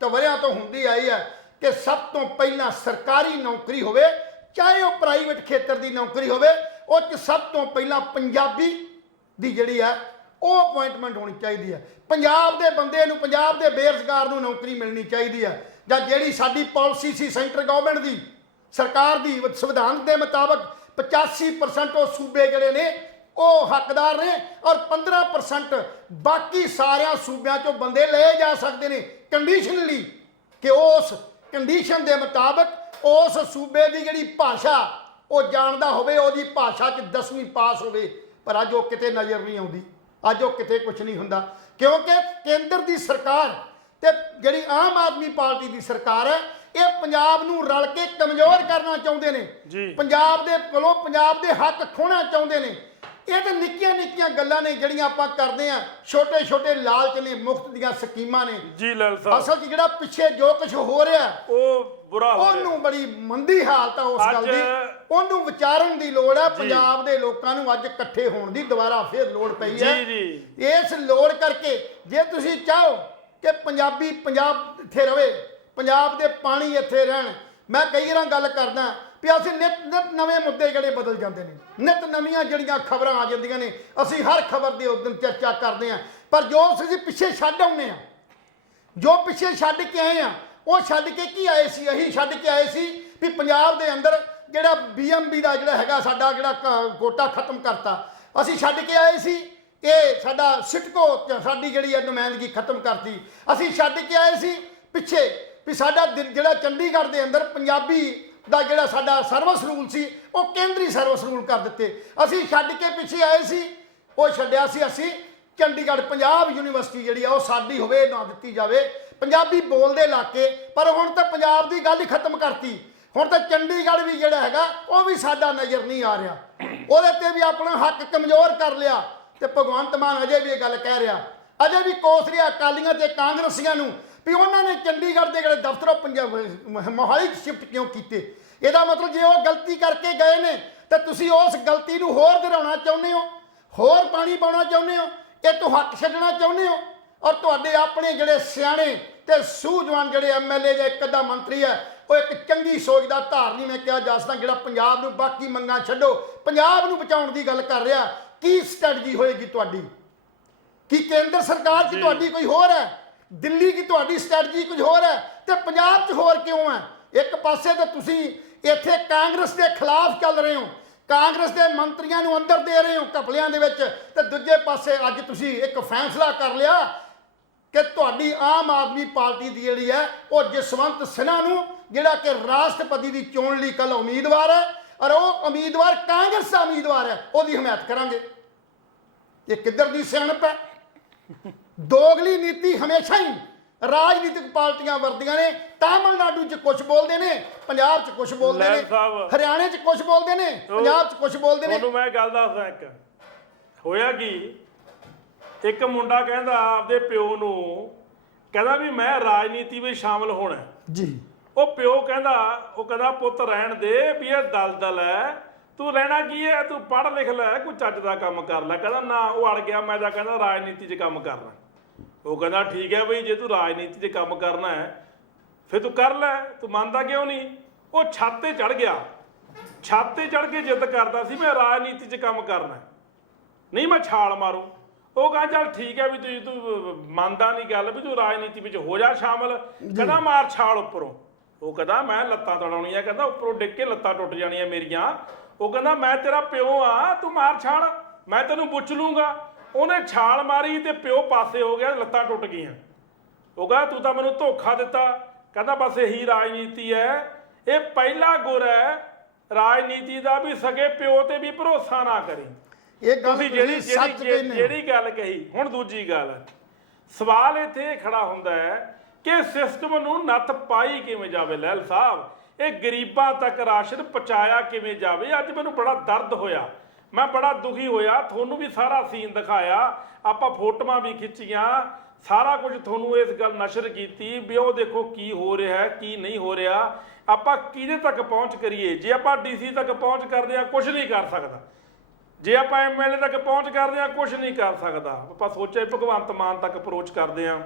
ਤੇ ਵਰ੍ਹਿਆਂ ਤੋਂ ਹੁੰਦੀ ਆਈ ਹੈ ਕਿ ਸਭ ਤੋਂ ਪਹਿਲਾਂ ਸਰਕਾਰੀ ਨੌਕਰੀ ਹੋਵੇ, ਚਾਹੇ ਉਹ ਪ੍ਰਾਈਵੇਟ ਖੇਤਰ ਦੀ ਨੌਕਰੀ ਹੋਵੇ, ਉਹ 'ਚ ਸਭ ਤੋਂ ਪਹਿਲਾਂ ਪੰਜਾਬੀ ਦੀ ਜਿਹੜੀ ਹੈ ਉਹ ਅਪੁਆਇੰਟਮੈਂਟ ਹੋਣੀ ਚਾਹੀਦੀ ਹੈ। ਪੰਜਾਬ ਦੇ ਬੰਦੇ ਨੂੰ, ਪੰਜਾਬ ਦੇ ਬੇਰੁਜ਼ਗਾਰ ਨੂੰ ਨੌਕਰੀ ਮਿਲਣੀ ਚਾਹੀਦੀ ਹੈ। ਜਾਂ ਜਿਹੜੀ ਸਾਡੀ ਪਾਲਿਸੀ ਸੀ ਸੈਂਟਰ ਗਵਰਨਮੈਂਟ ਦੀ, ਸਰਕਾਰ ਦੀ, ਸੰਵਿਧਾਨ ਦੇ ਮੁਤਾਬਕ 85% ਉਹ ਸੂਬੇ ਜਿਹੜੇ ਨੇ ਉਹ ਹੱਕਦਾਰ ਨੇ, ਔਰ 15% ਬਾਕੀ ਸਾਰਿਆਂ ਸੂਬਿਆਂ 'ਚੋਂ ਬੰਦੇ ਲਏ ਜਾ ਸਕਦੇ ਨੇ ਕੰਡੀਸ਼ਨਲੀ, ਕਿ ਉਸ ਕੰਡੀਸ਼ਨ ਦੇ ਮੁਤਾਬਕ ਉਸ ਸੂਬੇ ਦੀ ਜਿਹੜੀ ਭਾਸ਼ਾ ਉਹ ਜਾਣਦਾ ਹੋਵੇ, ਉਹਦੀ ਭਾਸ਼ਾ 'ਚ 10ਵੀਂ ਪਾਸ ਹੋਵੇ। ਪਰ ਅੱਜ ਉਹ ਕਿਤੇ ਨਜ਼ਰ ਨਹੀਂ ਆਉਂਦੀ, ਅੱਜ ਉਹ ਕਿਤੇ ਕੁਝ ਨਹੀਂ ਹੁੰਦਾ, ਕਿਉਂਕਿ ਕੇਂਦਰ ਦੀ ਸਰਕਾਰ ਤੇ ਜਿਹੜੀ ਆਮ ਆਦਮੀ ਪਾਰਟੀ ਦੀ ਸਰਕਾਰ ਹੈ, ਇਹ ਪੰਜਾਬ ਨੂੰ ਰਲ ਕੇ ਕਮਜ਼ੋਰ ਕਰਨਾ ਚਾਹੁੰਦੇ ਨੇ। ਪੰਜਾਬ ਦੇ ਕੋਲੋਂ ਪੰਜਾਬ ਦੇ ਹੱਕ ਖੋਹਣਾ ਚਾਹੁੰਦੇ ਨੇ। ਇਹ ਤਾਂ ਨਿੱਕੀਆਂ ਨਿੱਕੀਆਂ ਗੱਲਾਂ ਨੇ ਜਿਹੜੀਆਂ ਆਪਾਂ ਕਰਦੇ ਆ, ਛੋਟੇ ਛੋਟੇ ਲਾਲਚ ਨੇ, ਮੁਫਤ ਦੀਆਂ ਸਕੀਮਾਂ ਨੇ। ਜੀ ਲਾਲ ਸਾਹਿਬ, ਅਸਲ 'ਚ ਜਿਹੜਾ ਪਿੱਛੇ ਜੋ ਕੁਝ ਹੋ ਰਿਹਾ ਉਹ ਬੁਰਾ ਹੋ ਰਿਹਾ, ਉਹਨੂੰ ਬੜੀ ਮੰਦੀ ਹਾਲਤ ਆ ਉਸ ਗੱਲ ਦੀ। ਉਹਨੂੰ ਵਿਚਾਰਨ ਦੀ ਲੋੜ ਹੈ। ਪੰਜਾਬ ਦੇ ਲੋਕਾਂ ਨੂੰ ਅੱਜ ਇਕੱਠੇ ਹੋਣ ਦੀ ਦੁਬਾਰਾ ਫੇਰ ਲੋੜ ਪਈ ਹੈ। ਇਸ ਲੋੜ ਕਰਕੇ ਜੇ ਤੁਸੀਂ ਚਾਹੋ ਕਿ ਪੰਜਾਬ ਇੱਥੇ ਰਵੇ, ਪੰਜਾਬ ਦੇ ਪਾਣੀ ਇੱਥੇ ਰਹਿਣ, ਮੈਂ ਕਈ ਵਾਰ ਗੱਲ ਕਰਦਾ ਵੀ ਅਸੀਂ ਨਿਤ ਨਵੇਂ ਮੁੱਦੇ ਜਿਹੜੇ ਬਦਲ ਜਾਂਦੇ ਨੇ, ਨਿਤ ਨਵੀਆਂ ਜਿਹੜੀਆਂ ਖਬਰਾਂ ਆ ਜਾਂਦੀਆਂ ਨੇ, ਅਸੀਂ ਹਰ ਖਬਰ ਦੇ ਉਸ ਦਿਨ ਚਰਚਾ ਕਰਦੇ ਹਾਂ। ਪਰ ਜੋ ਅਸੀਂ ਪਿੱਛੇ ਛੱਡ ਆਉਂਦੇ ਹਾਂ, ਜੋ ਪਿੱਛੇ ਛੱਡ ਕੇ ਆਏ ਹਾਂ, ਉਹ ਛੱਡ ਕੇ ਕੀ ਆਏ ਸੀ? ਅਸੀਂ ਛੱਡ ਕੇ ਆਏ ਸੀ ਵੀ ਪੰਜਾਬ ਦੇ ਅੰਦਰ ਜਿਹੜਾ BMB ਦਾ ਜਿਹੜਾ ਹੈਗਾ ਸਾਡਾ ਜਿਹੜਾ ਕੋਟਾ ਖਤਮ ਕਰਤਾ। ਅਸੀਂ ਛੱਡ ਕੇ ਆਏ ਸੀ ਇਹ ਸਾਡਾ ਸਿਟਕੋ ਸਾਡੀ ਜਿਹੜੀ ਹੈ ਨੁਮਾਇੰਦਗੀ ਖਤਮ ਕਰਤੀ। ਅਸੀਂ ਛੱਡ ਕੇ ਆਏ ਸੀ ਪਿੱਛੇ ਵੀ ਸਾਡਾ ਜਿਹੜਾ ਚੰਡੀਗੜ੍ਹ ਦੇ ਅੰਦਰ ਪੰਜਾਬੀ ਦਾ ਜਿਹੜਾ ਸਾਡਾ ਸਰਵਿਸ ਰੂਲ ਸੀ ਉਹ ਕੇਂਦਰੀ ਸਰਵਿਸ ਰੂਲ ਕਰ ਦਿੱਤੇ। ਅਸੀਂ ਛੱਡ ਕੇ ਪਿੱਛੇ ਆਏ ਸੀ, ਉਹ ਛੱਡਿਆ ਸੀ ਅਸੀਂ ਚੰਡੀਗੜ੍ਹ ਪੰਜਾਬ ਯੂਨੀਵਰਸਿਟੀ ਜਿਹੜੀ ਆ ਉਹ ਸਾਡੀ ਹੋਵੇ, ਨਾ ਦਿੱਤੀ ਜਾਵੇ, ਪੰਜਾਬੀ ਬੋਲਦੇ ਇਲਾਕੇ। ਪਰ ਹੁਣ ਤਾਂ ਪੰਜਾਬ ਦੀ ਗੱਲ ਹੀ ਖਤਮ ਕਰਤੀ। ਹੁਣ ਤਾਂ ਚੰਡੀਗੜ੍ਹ ਵੀ ਜਿਹੜਾ ਹੈਗਾ ਉਹ ਵੀ ਸਾਡਾ ਨਜ਼ਰ ਨਹੀਂ ਆ ਰਿਹਾ, ਉਹਦੇ ਤੇ ਵੀ ਆਪਣਾ ਹੱਕ ਕਮਜ਼ੋਰ ਕਰ ਲਿਆ। ਤੇ ਭਗਵੰਤ ਮਾਨ ਅਜੇ ਵੀ ਇਹ ਗੱਲ ਕਹਿ ਰਿਹਾ, ਅਜੇ ਵੀ ਕੋਸ ਰਿਹਾ ਅਕਾਲੀਆਂ ਤੇ ਕਾਂਗਰਸੀਆਂ ਨੂੰ ਵੀ ਉਹਨਾਂ ਨੇ ਚੰਡੀਗੜ੍ਹ ਦੇ ਜਿਹੜੇ ਦਫ਼ਤਰ ਪੰਜਾਬ ਮੋਹਾਲੀ ਸ਼ਿਫਟ ਕਿਉਂ ਕੀਤੇ। ਇਹਦਾ ਮਤਲਬ ਜੇ ਉਹ ਗਲਤੀ ਕਰਕੇ ਗਏ ਨੇ ਤਾਂ ਤੁਸੀਂ ਉਸ ਗਲਤੀ ਨੂੰ ਹੋਰ ਦੁਹਰਾਉਣਾ ਚਾਹੁੰਦੇ ਹੋ, ਹੋਰ ਪਾਣੀ ਪਾਉਣਾ ਚਾਹੁੰਦੇ ਹੋ, ਇਹ ਤੋਂ ਹੱਕ ਛੱਡਣਾ ਚਾਹੁੰਦੇ ਹੋ। ਔਰ ਤੁਹਾਡੇ ਆਪਣੇ ਜਿਹੜੇ ਸਿਆਣੇ ਤੇ ਸੂਝਵਾਨ ਜਿਹੜੇ MLA ਜਾਂ ਇੱਕ ਅੱਧਾ ਮੰਤਰੀ ਹੈ, ਉਹ ਇੱਕ ਚੰਗੀ ਸੋਚ ਦਾ ਧਾਰਨੀ ਮੈਂ ਕਿਹਾ ਜਾ ਸਕਦਾ, ਜਿਹੜਾ ਪੰਜਾਬ ਨੂੰ ਬਾਕੀ ਮੰਗਾਂ ਛੱਡੋ ਪੰਜਾਬ ਨੂੰ ਬਚਾਉਣ ਦੀ ਗੱਲ ਕਰ ਰਿਹਾ। ਕੀ ਸਟ੍ਰੈਟਜੀ ਹੋਏਗੀ ਤੁਹਾਡੀ? ਕੀ ਕੇਂਦਰ ਸਰਕਾਰ 'ਚ ਤੁਹਾਡੀ ਕੋਈ ਹੋਰ ਹੈ? ਦਿੱਲੀ ਕੀ ਤੁਹਾਡੀ ਸਟ੍ਰੈਟਜੀ ਕੁਝ ਹੋਰ ਹੈ ਤੇ ਪੰਜਾਬ 'ਚ ਹੋਰ ਕਿਉਂ ਹੈ? ਇੱਕ ਪਾਸੇ ਤਾਂ ਤੁਸੀਂ ਇੱਥੇ ਕਾਂਗਰਸ ਦੇ ਖਿਲਾਫ ਚੱਲ ਰਹੇ ਹੋ, ਕਾਂਗਰਸ ਦੇ ਮੰਤਰੀਆਂ ਨੂੰ ਅੰਦਰ ਦੇ ਰਹੇ ਹੋ ਘਪਲਿਆਂ ਦੇ ਵਿੱਚ, ਤੇ ਦੂਜੇ ਪਾਸੇ ਅੱਜ ਤੁਸੀਂ ਇੱਕ ਫੈਸਲਾ ਕਰ ਲਿਆ ਕਿ ਤੁਹਾਡੀ ਆਮ ਆਦਮੀ ਪਾਰਟੀ ਦੀ ਜਿਹੜੀ ਹੈ ਉਹ ਜਸਵੰਤ ਸਿਨਹਾ ਨੂੰ ਜਿਹੜਾ ਕਿ ਰਾਸ਼ਟਰਪਤੀ ਦੀ ਚੋਣ ਲਈ ਕੱਲ ਉਮੀਦਵਾਰ ਹੈ, ਔਰ ਉਹ ਉਮੀਦਵਾਰ ਕਾਂਗਰਸ ਦਾ ਉਮੀਦਵਾਰ ਹੈ, ਉਹਦੀ ਹਮਾਇਤ ਕਰਾਂਗੇ। ਇਹ ਕਿੱਧਰ ਦੀ ਸਿਆਣਪ ਹੈ? ਦੋਗਲੀ ਨੀਤੀ ਹਮੇਸ਼ਾ ਹੀ ਰਾਜਨੀਤਿਕ ਪਾਰਟੀਆਂ ਵਰਤਦੀਆਂ ਨੇ। ਤਾਮਿਲਨਾਡੂ 'ਚ ਕੁਝ ਬੋਲਦੇ ਨੇ, ਪੰਜਾਬ 'ਚ ਕੁਝ ਬੋਲਦੇ ਨੇ, ਲੈਲ ਸਾਹਿਬ, ਹਰਿਆਣੇ 'ਚ ਕੁਝ ਬੋਲਦੇ ਨੇ, ਪੰਜਾਬ 'ਚ ਕੁਝ ਬੋਲਦੇ ਨੇ। ਤੁਹਾਨੂੰ ਮੈਂ ਗੱਲ ਦੱਸਦਾ, ਇੱਕ ਹੋਇਆ ਕੀ, ਇੱਕ ਮੁੰਡਾ ਕਹਿੰਦਾ ਆਪਦੇ ਪਿਓ ਨੂੰ, ਕਹਿੰਦਾ ਵੀ ਮੈਂ ਰਾਜਨੀਤੀ ਵਿੱਚ ਸ਼ਾਮਲ ਹੋਣਾ ਜੀ। ਉਹ ਪਿਓ ਕਹਿੰਦਾ, ਉਹ ਕਹਿੰਦਾ ਪੁੱਤ ਰਹਿਣ ਦੇ ਵੀ ਇਹ ਦਲਦਲ ਹੈ, ਤੂੰ ਰਹਿਣਾ ਕੀ ਹੈ, ਤੂੰ ਪੜ੍ਹ ਲਿਖ ਲੈ, ਕੋਈ ਚੱਜ ਦਾ ਕੰਮ ਕਰ ਲੈ। ਕਹਿੰਦਾ ਨਾ, ਉਹ ਅੜ ਗਿਆ, ਮੈਂ ਤਾਂ ਕਹਿੰਦਾ ਰਾਜਨੀਤੀ 'ਚ ਕੰਮ ਕਰਨਾ। ਉਹ ਕਹਿੰਦਾ ਠੀਕ ਹੈ ਬਈ, ਜੇ ਤੂੰ ਰਾਜਨੀਤੀ 'ਚ ਕੰਮ ਕਰਨਾ ਹੈ ਫਿਰ ਤੂੰ ਕਰ ਲੈ, ਤੂੰ ਮੰਨਦਾ ਕਿਉਂ ਨਹੀਂ। ਉਹ ਛੱਤ ਤੇ ਚੜ ਗਿਆ, ਛੱਤ ਤੇ ਚੜ ਕੇ ਜਿੱਦ ਕਰਦਾ ਸੀ ਮੈਂ ਰਾਜਨੀਤੀ 'ਚ ਕੰਮ ਕਰਨਾ, ਨਹੀਂ ਮੈਂ ਛਾਲ ਮਾਰੂ। ਉਹ ਕਹਿੰਦਾ ਚੱਲ ਠੀਕ ਹੈ ਵੀ ਤੂੰ ਮੰਨਦਾ ਨਹੀਂ ਗੱਲ, ਵੀ ਤੂੰ ਰਾਜਨੀਤੀ ਵਿੱਚ ਹੋ ਜਾ ਸ਼ਾਮਲ। ਕਹਿੰਦਾ ਮਾਰ ਛਾਲ ਉੱਪਰੋਂ। ਉਹ ਕਹਿੰਦਾ ਮੈਂ ਲੱਤਾਂ ਤੜਾਉਣੀਆਂ, ਕਹਿੰਦਾ ਉੱਪਰੋਂ ਡਿੱਗ ਕੇ ਲੱਤਾਂ ਟੁੱਟ ਜਾਣੀਆਂ ਮੇਰੀਆਂ। ਉਹ ਕਹਿੰਦਾ ਮੈਂ ਤੇਰਾ ਪਿਓ ਆ, ਤੂੰ ਮਾਰ ਛਾਲ, ਮੈਂ ਤੈਨੂੰ ਪੁੱਛ ਲੂੰਗਾ। ਉਹਨੇ ਛਾਲ ਮਾਰੀ ਤੇ ਪਿਓ ਪਾਸੇ ਹੋ ਗਿਆ, ਲੱਤਾਂ ਟੁੱਟ ਗਈਆਂ। ਉਹ ਕਹਿੰਦਾ ਤੂੰ ਤਾਂ ਮੈਨੂੰ ਧੋਖਾ ਦਿੱਤਾ। ਕਹਿੰਦਾ ਬਸ ਇਹੀ ਰਾਜਨੀਤੀ ਹੈ, ਇਹ ਪਹਿਲਾ ਗੁਰ ਹੈ ਰਾਜਨੀਤੀ ਦਾ, ਵੀ ਸਗੇ ਪਿਓ ਤੇ ਵੀ ਭਰੋਸਾ ਨਾ ਕਰੀ। ਇਹ ਗੱਲ ਤੁਸੀਂ ਜਿਹੜੀ ਗੱਲ ਕਹੀ। ਹੁਣ ਦੂਜੀ ਗੱਲ, ਸਵਾਲ ਇੱਥੇ ਖੜਾ ਹੁੰਦਾ ਹੈ ਕਿ ਸਿਸਟਮ ਨੂੰ ਨੱਥ ਪਾਈ ਕਿਵੇਂ ਜਾਵੇ। ਲੈਲ ਸਾਹਿਬ, ਇਹ ਗਰੀਬਾਂ ਤੱਕ ਰਾਸ਼ਨ ਪਹੁੰਚਾਇਆ ਕਿਵੇਂ ਜਾਵੇ। ਅੱਜ ਮੈਨੂੰ ਬੜਾ ਦਰਦ ਹੋਇਆ, ਮੈਂ ਬੜਾ ਦੁਖੀ ਹੋਇਆ। ਤੁਹਾਨੂੰ ਵੀ ਸਾਰਾ ਸੀਨ ਦਿਖਾਇਆ, ਆਪਾਂ ਫੋਟੋਆਂ ਵੀ ਖਿੱਚੀਆਂ, ਸਾਰਾ ਕੁਝ ਤੁਹਾਨੂੰ ਇਸ ਗੱਲ ਨਸ਼ਰ ਕੀਤੀ ਵੀ ਉਹ ਦੇਖੋ ਕੀ ਹੋ ਰਿਹਾ ਹੈ, ਕੀ ਨਹੀਂ ਹੋ ਰਿਹਾ। ਆਪਾਂ ਕਿਹਦੇ ਤੱਕ ਪਹੁੰਚ ਕਰੀਏ। ਜੇ ਆਪਾਂ ਡੀਸੀ ਤੱਕ ਪਹੁੰਚ ਕਰਦੇ ਹਾਂ, ਕੁਝ ਨਹੀਂ ਕਰ ਸਕਦਾ। ਜੇ ਆਪਾਂ ਐਮਐਲਏ ਤੱਕ ਪਹੁੰਚ ਕਰਦੇ ਹਾਂ, ਕੁਝ ਨਹੀਂ ਕਰ ਸਕਦਾ। ਆਪਾਂ ਸੋਚਿਆ ਭਗਵੰਤ ਮਾਨ ਤੱਕ ਅਪਰੋਚ ਕਰਦੇ ਹਾਂ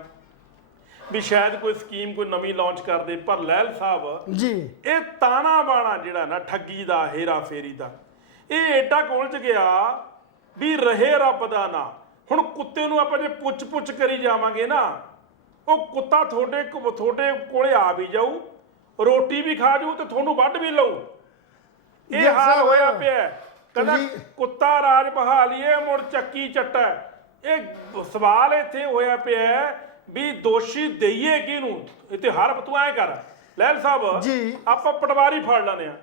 ਵੀ ਸ਼ਾਇਦ ਕੋਈ ਸਕੀਮ ਕੋਈ ਨਵੀਂ ਲਾਂਚ ਕਰਦੇ। ਪਰ ਲੈਲ ਸਾਹਿਬ ਜੀ, ਇਹ ਤਾਣਾ ਬਾਣਾ ਜਿਹੜਾ ਨਾ ਠੱਗੀ ਦਾ, ਹੇਰਾ ਫੇਰੀ ਦਾ, ਇਹ ਏਡਾ ਉਲਝ ਗਿਆ ਵੀ ਰਹੇ ਰੱਬ ਦਾ ਨਾਂ। ਹੁਣ ਕੁੱਤੇ ਨੂੰ ਆਪਾਂ ਜੇ ਪੁੱਛ ਕਰੀ ਜਾਵਾਂਗੇ ਨਾ, ਉਹ ਕੁੱਤਾ ਤੁਹਾਡੇ ਕੋਲੇ ਆ ਵੀ ਜਾਊ, ਰੋਟੀ ਵੀ ਖਾ ਜਾਊ ਤੇ ਤੁਹਾਨੂੰ ਵੱਢ ਵੀ ਲਊ। ਇਹ ਹਾਲ ਹੋਇਆ ਪਿਆ। ਕਹਿੰਦਾ ਕੁੱਤਾ ਰਾਜ ਬਹਾ ਲਈਏ, ਮੁੜ ਚੱਕੀ ਚੱਟਾ। ਇਹ ਸਵਾਲ ਇੱਥੇ ਹੋਇਆ ਪਿਆ ਵੀ ਦੋਸ਼ੀ ਦਈਏ ਕਿਹਨੂੰ। ਇੱਥੇ ਹਰ ਤੂੰ ਐ ਕਰ ਲੈਲ ਸਾਹਿਬ ਜੀ, ਆਪਾਂ ਪਟਵਾਰੀ ਫੜ ਲੈਂਦੇ ਆ।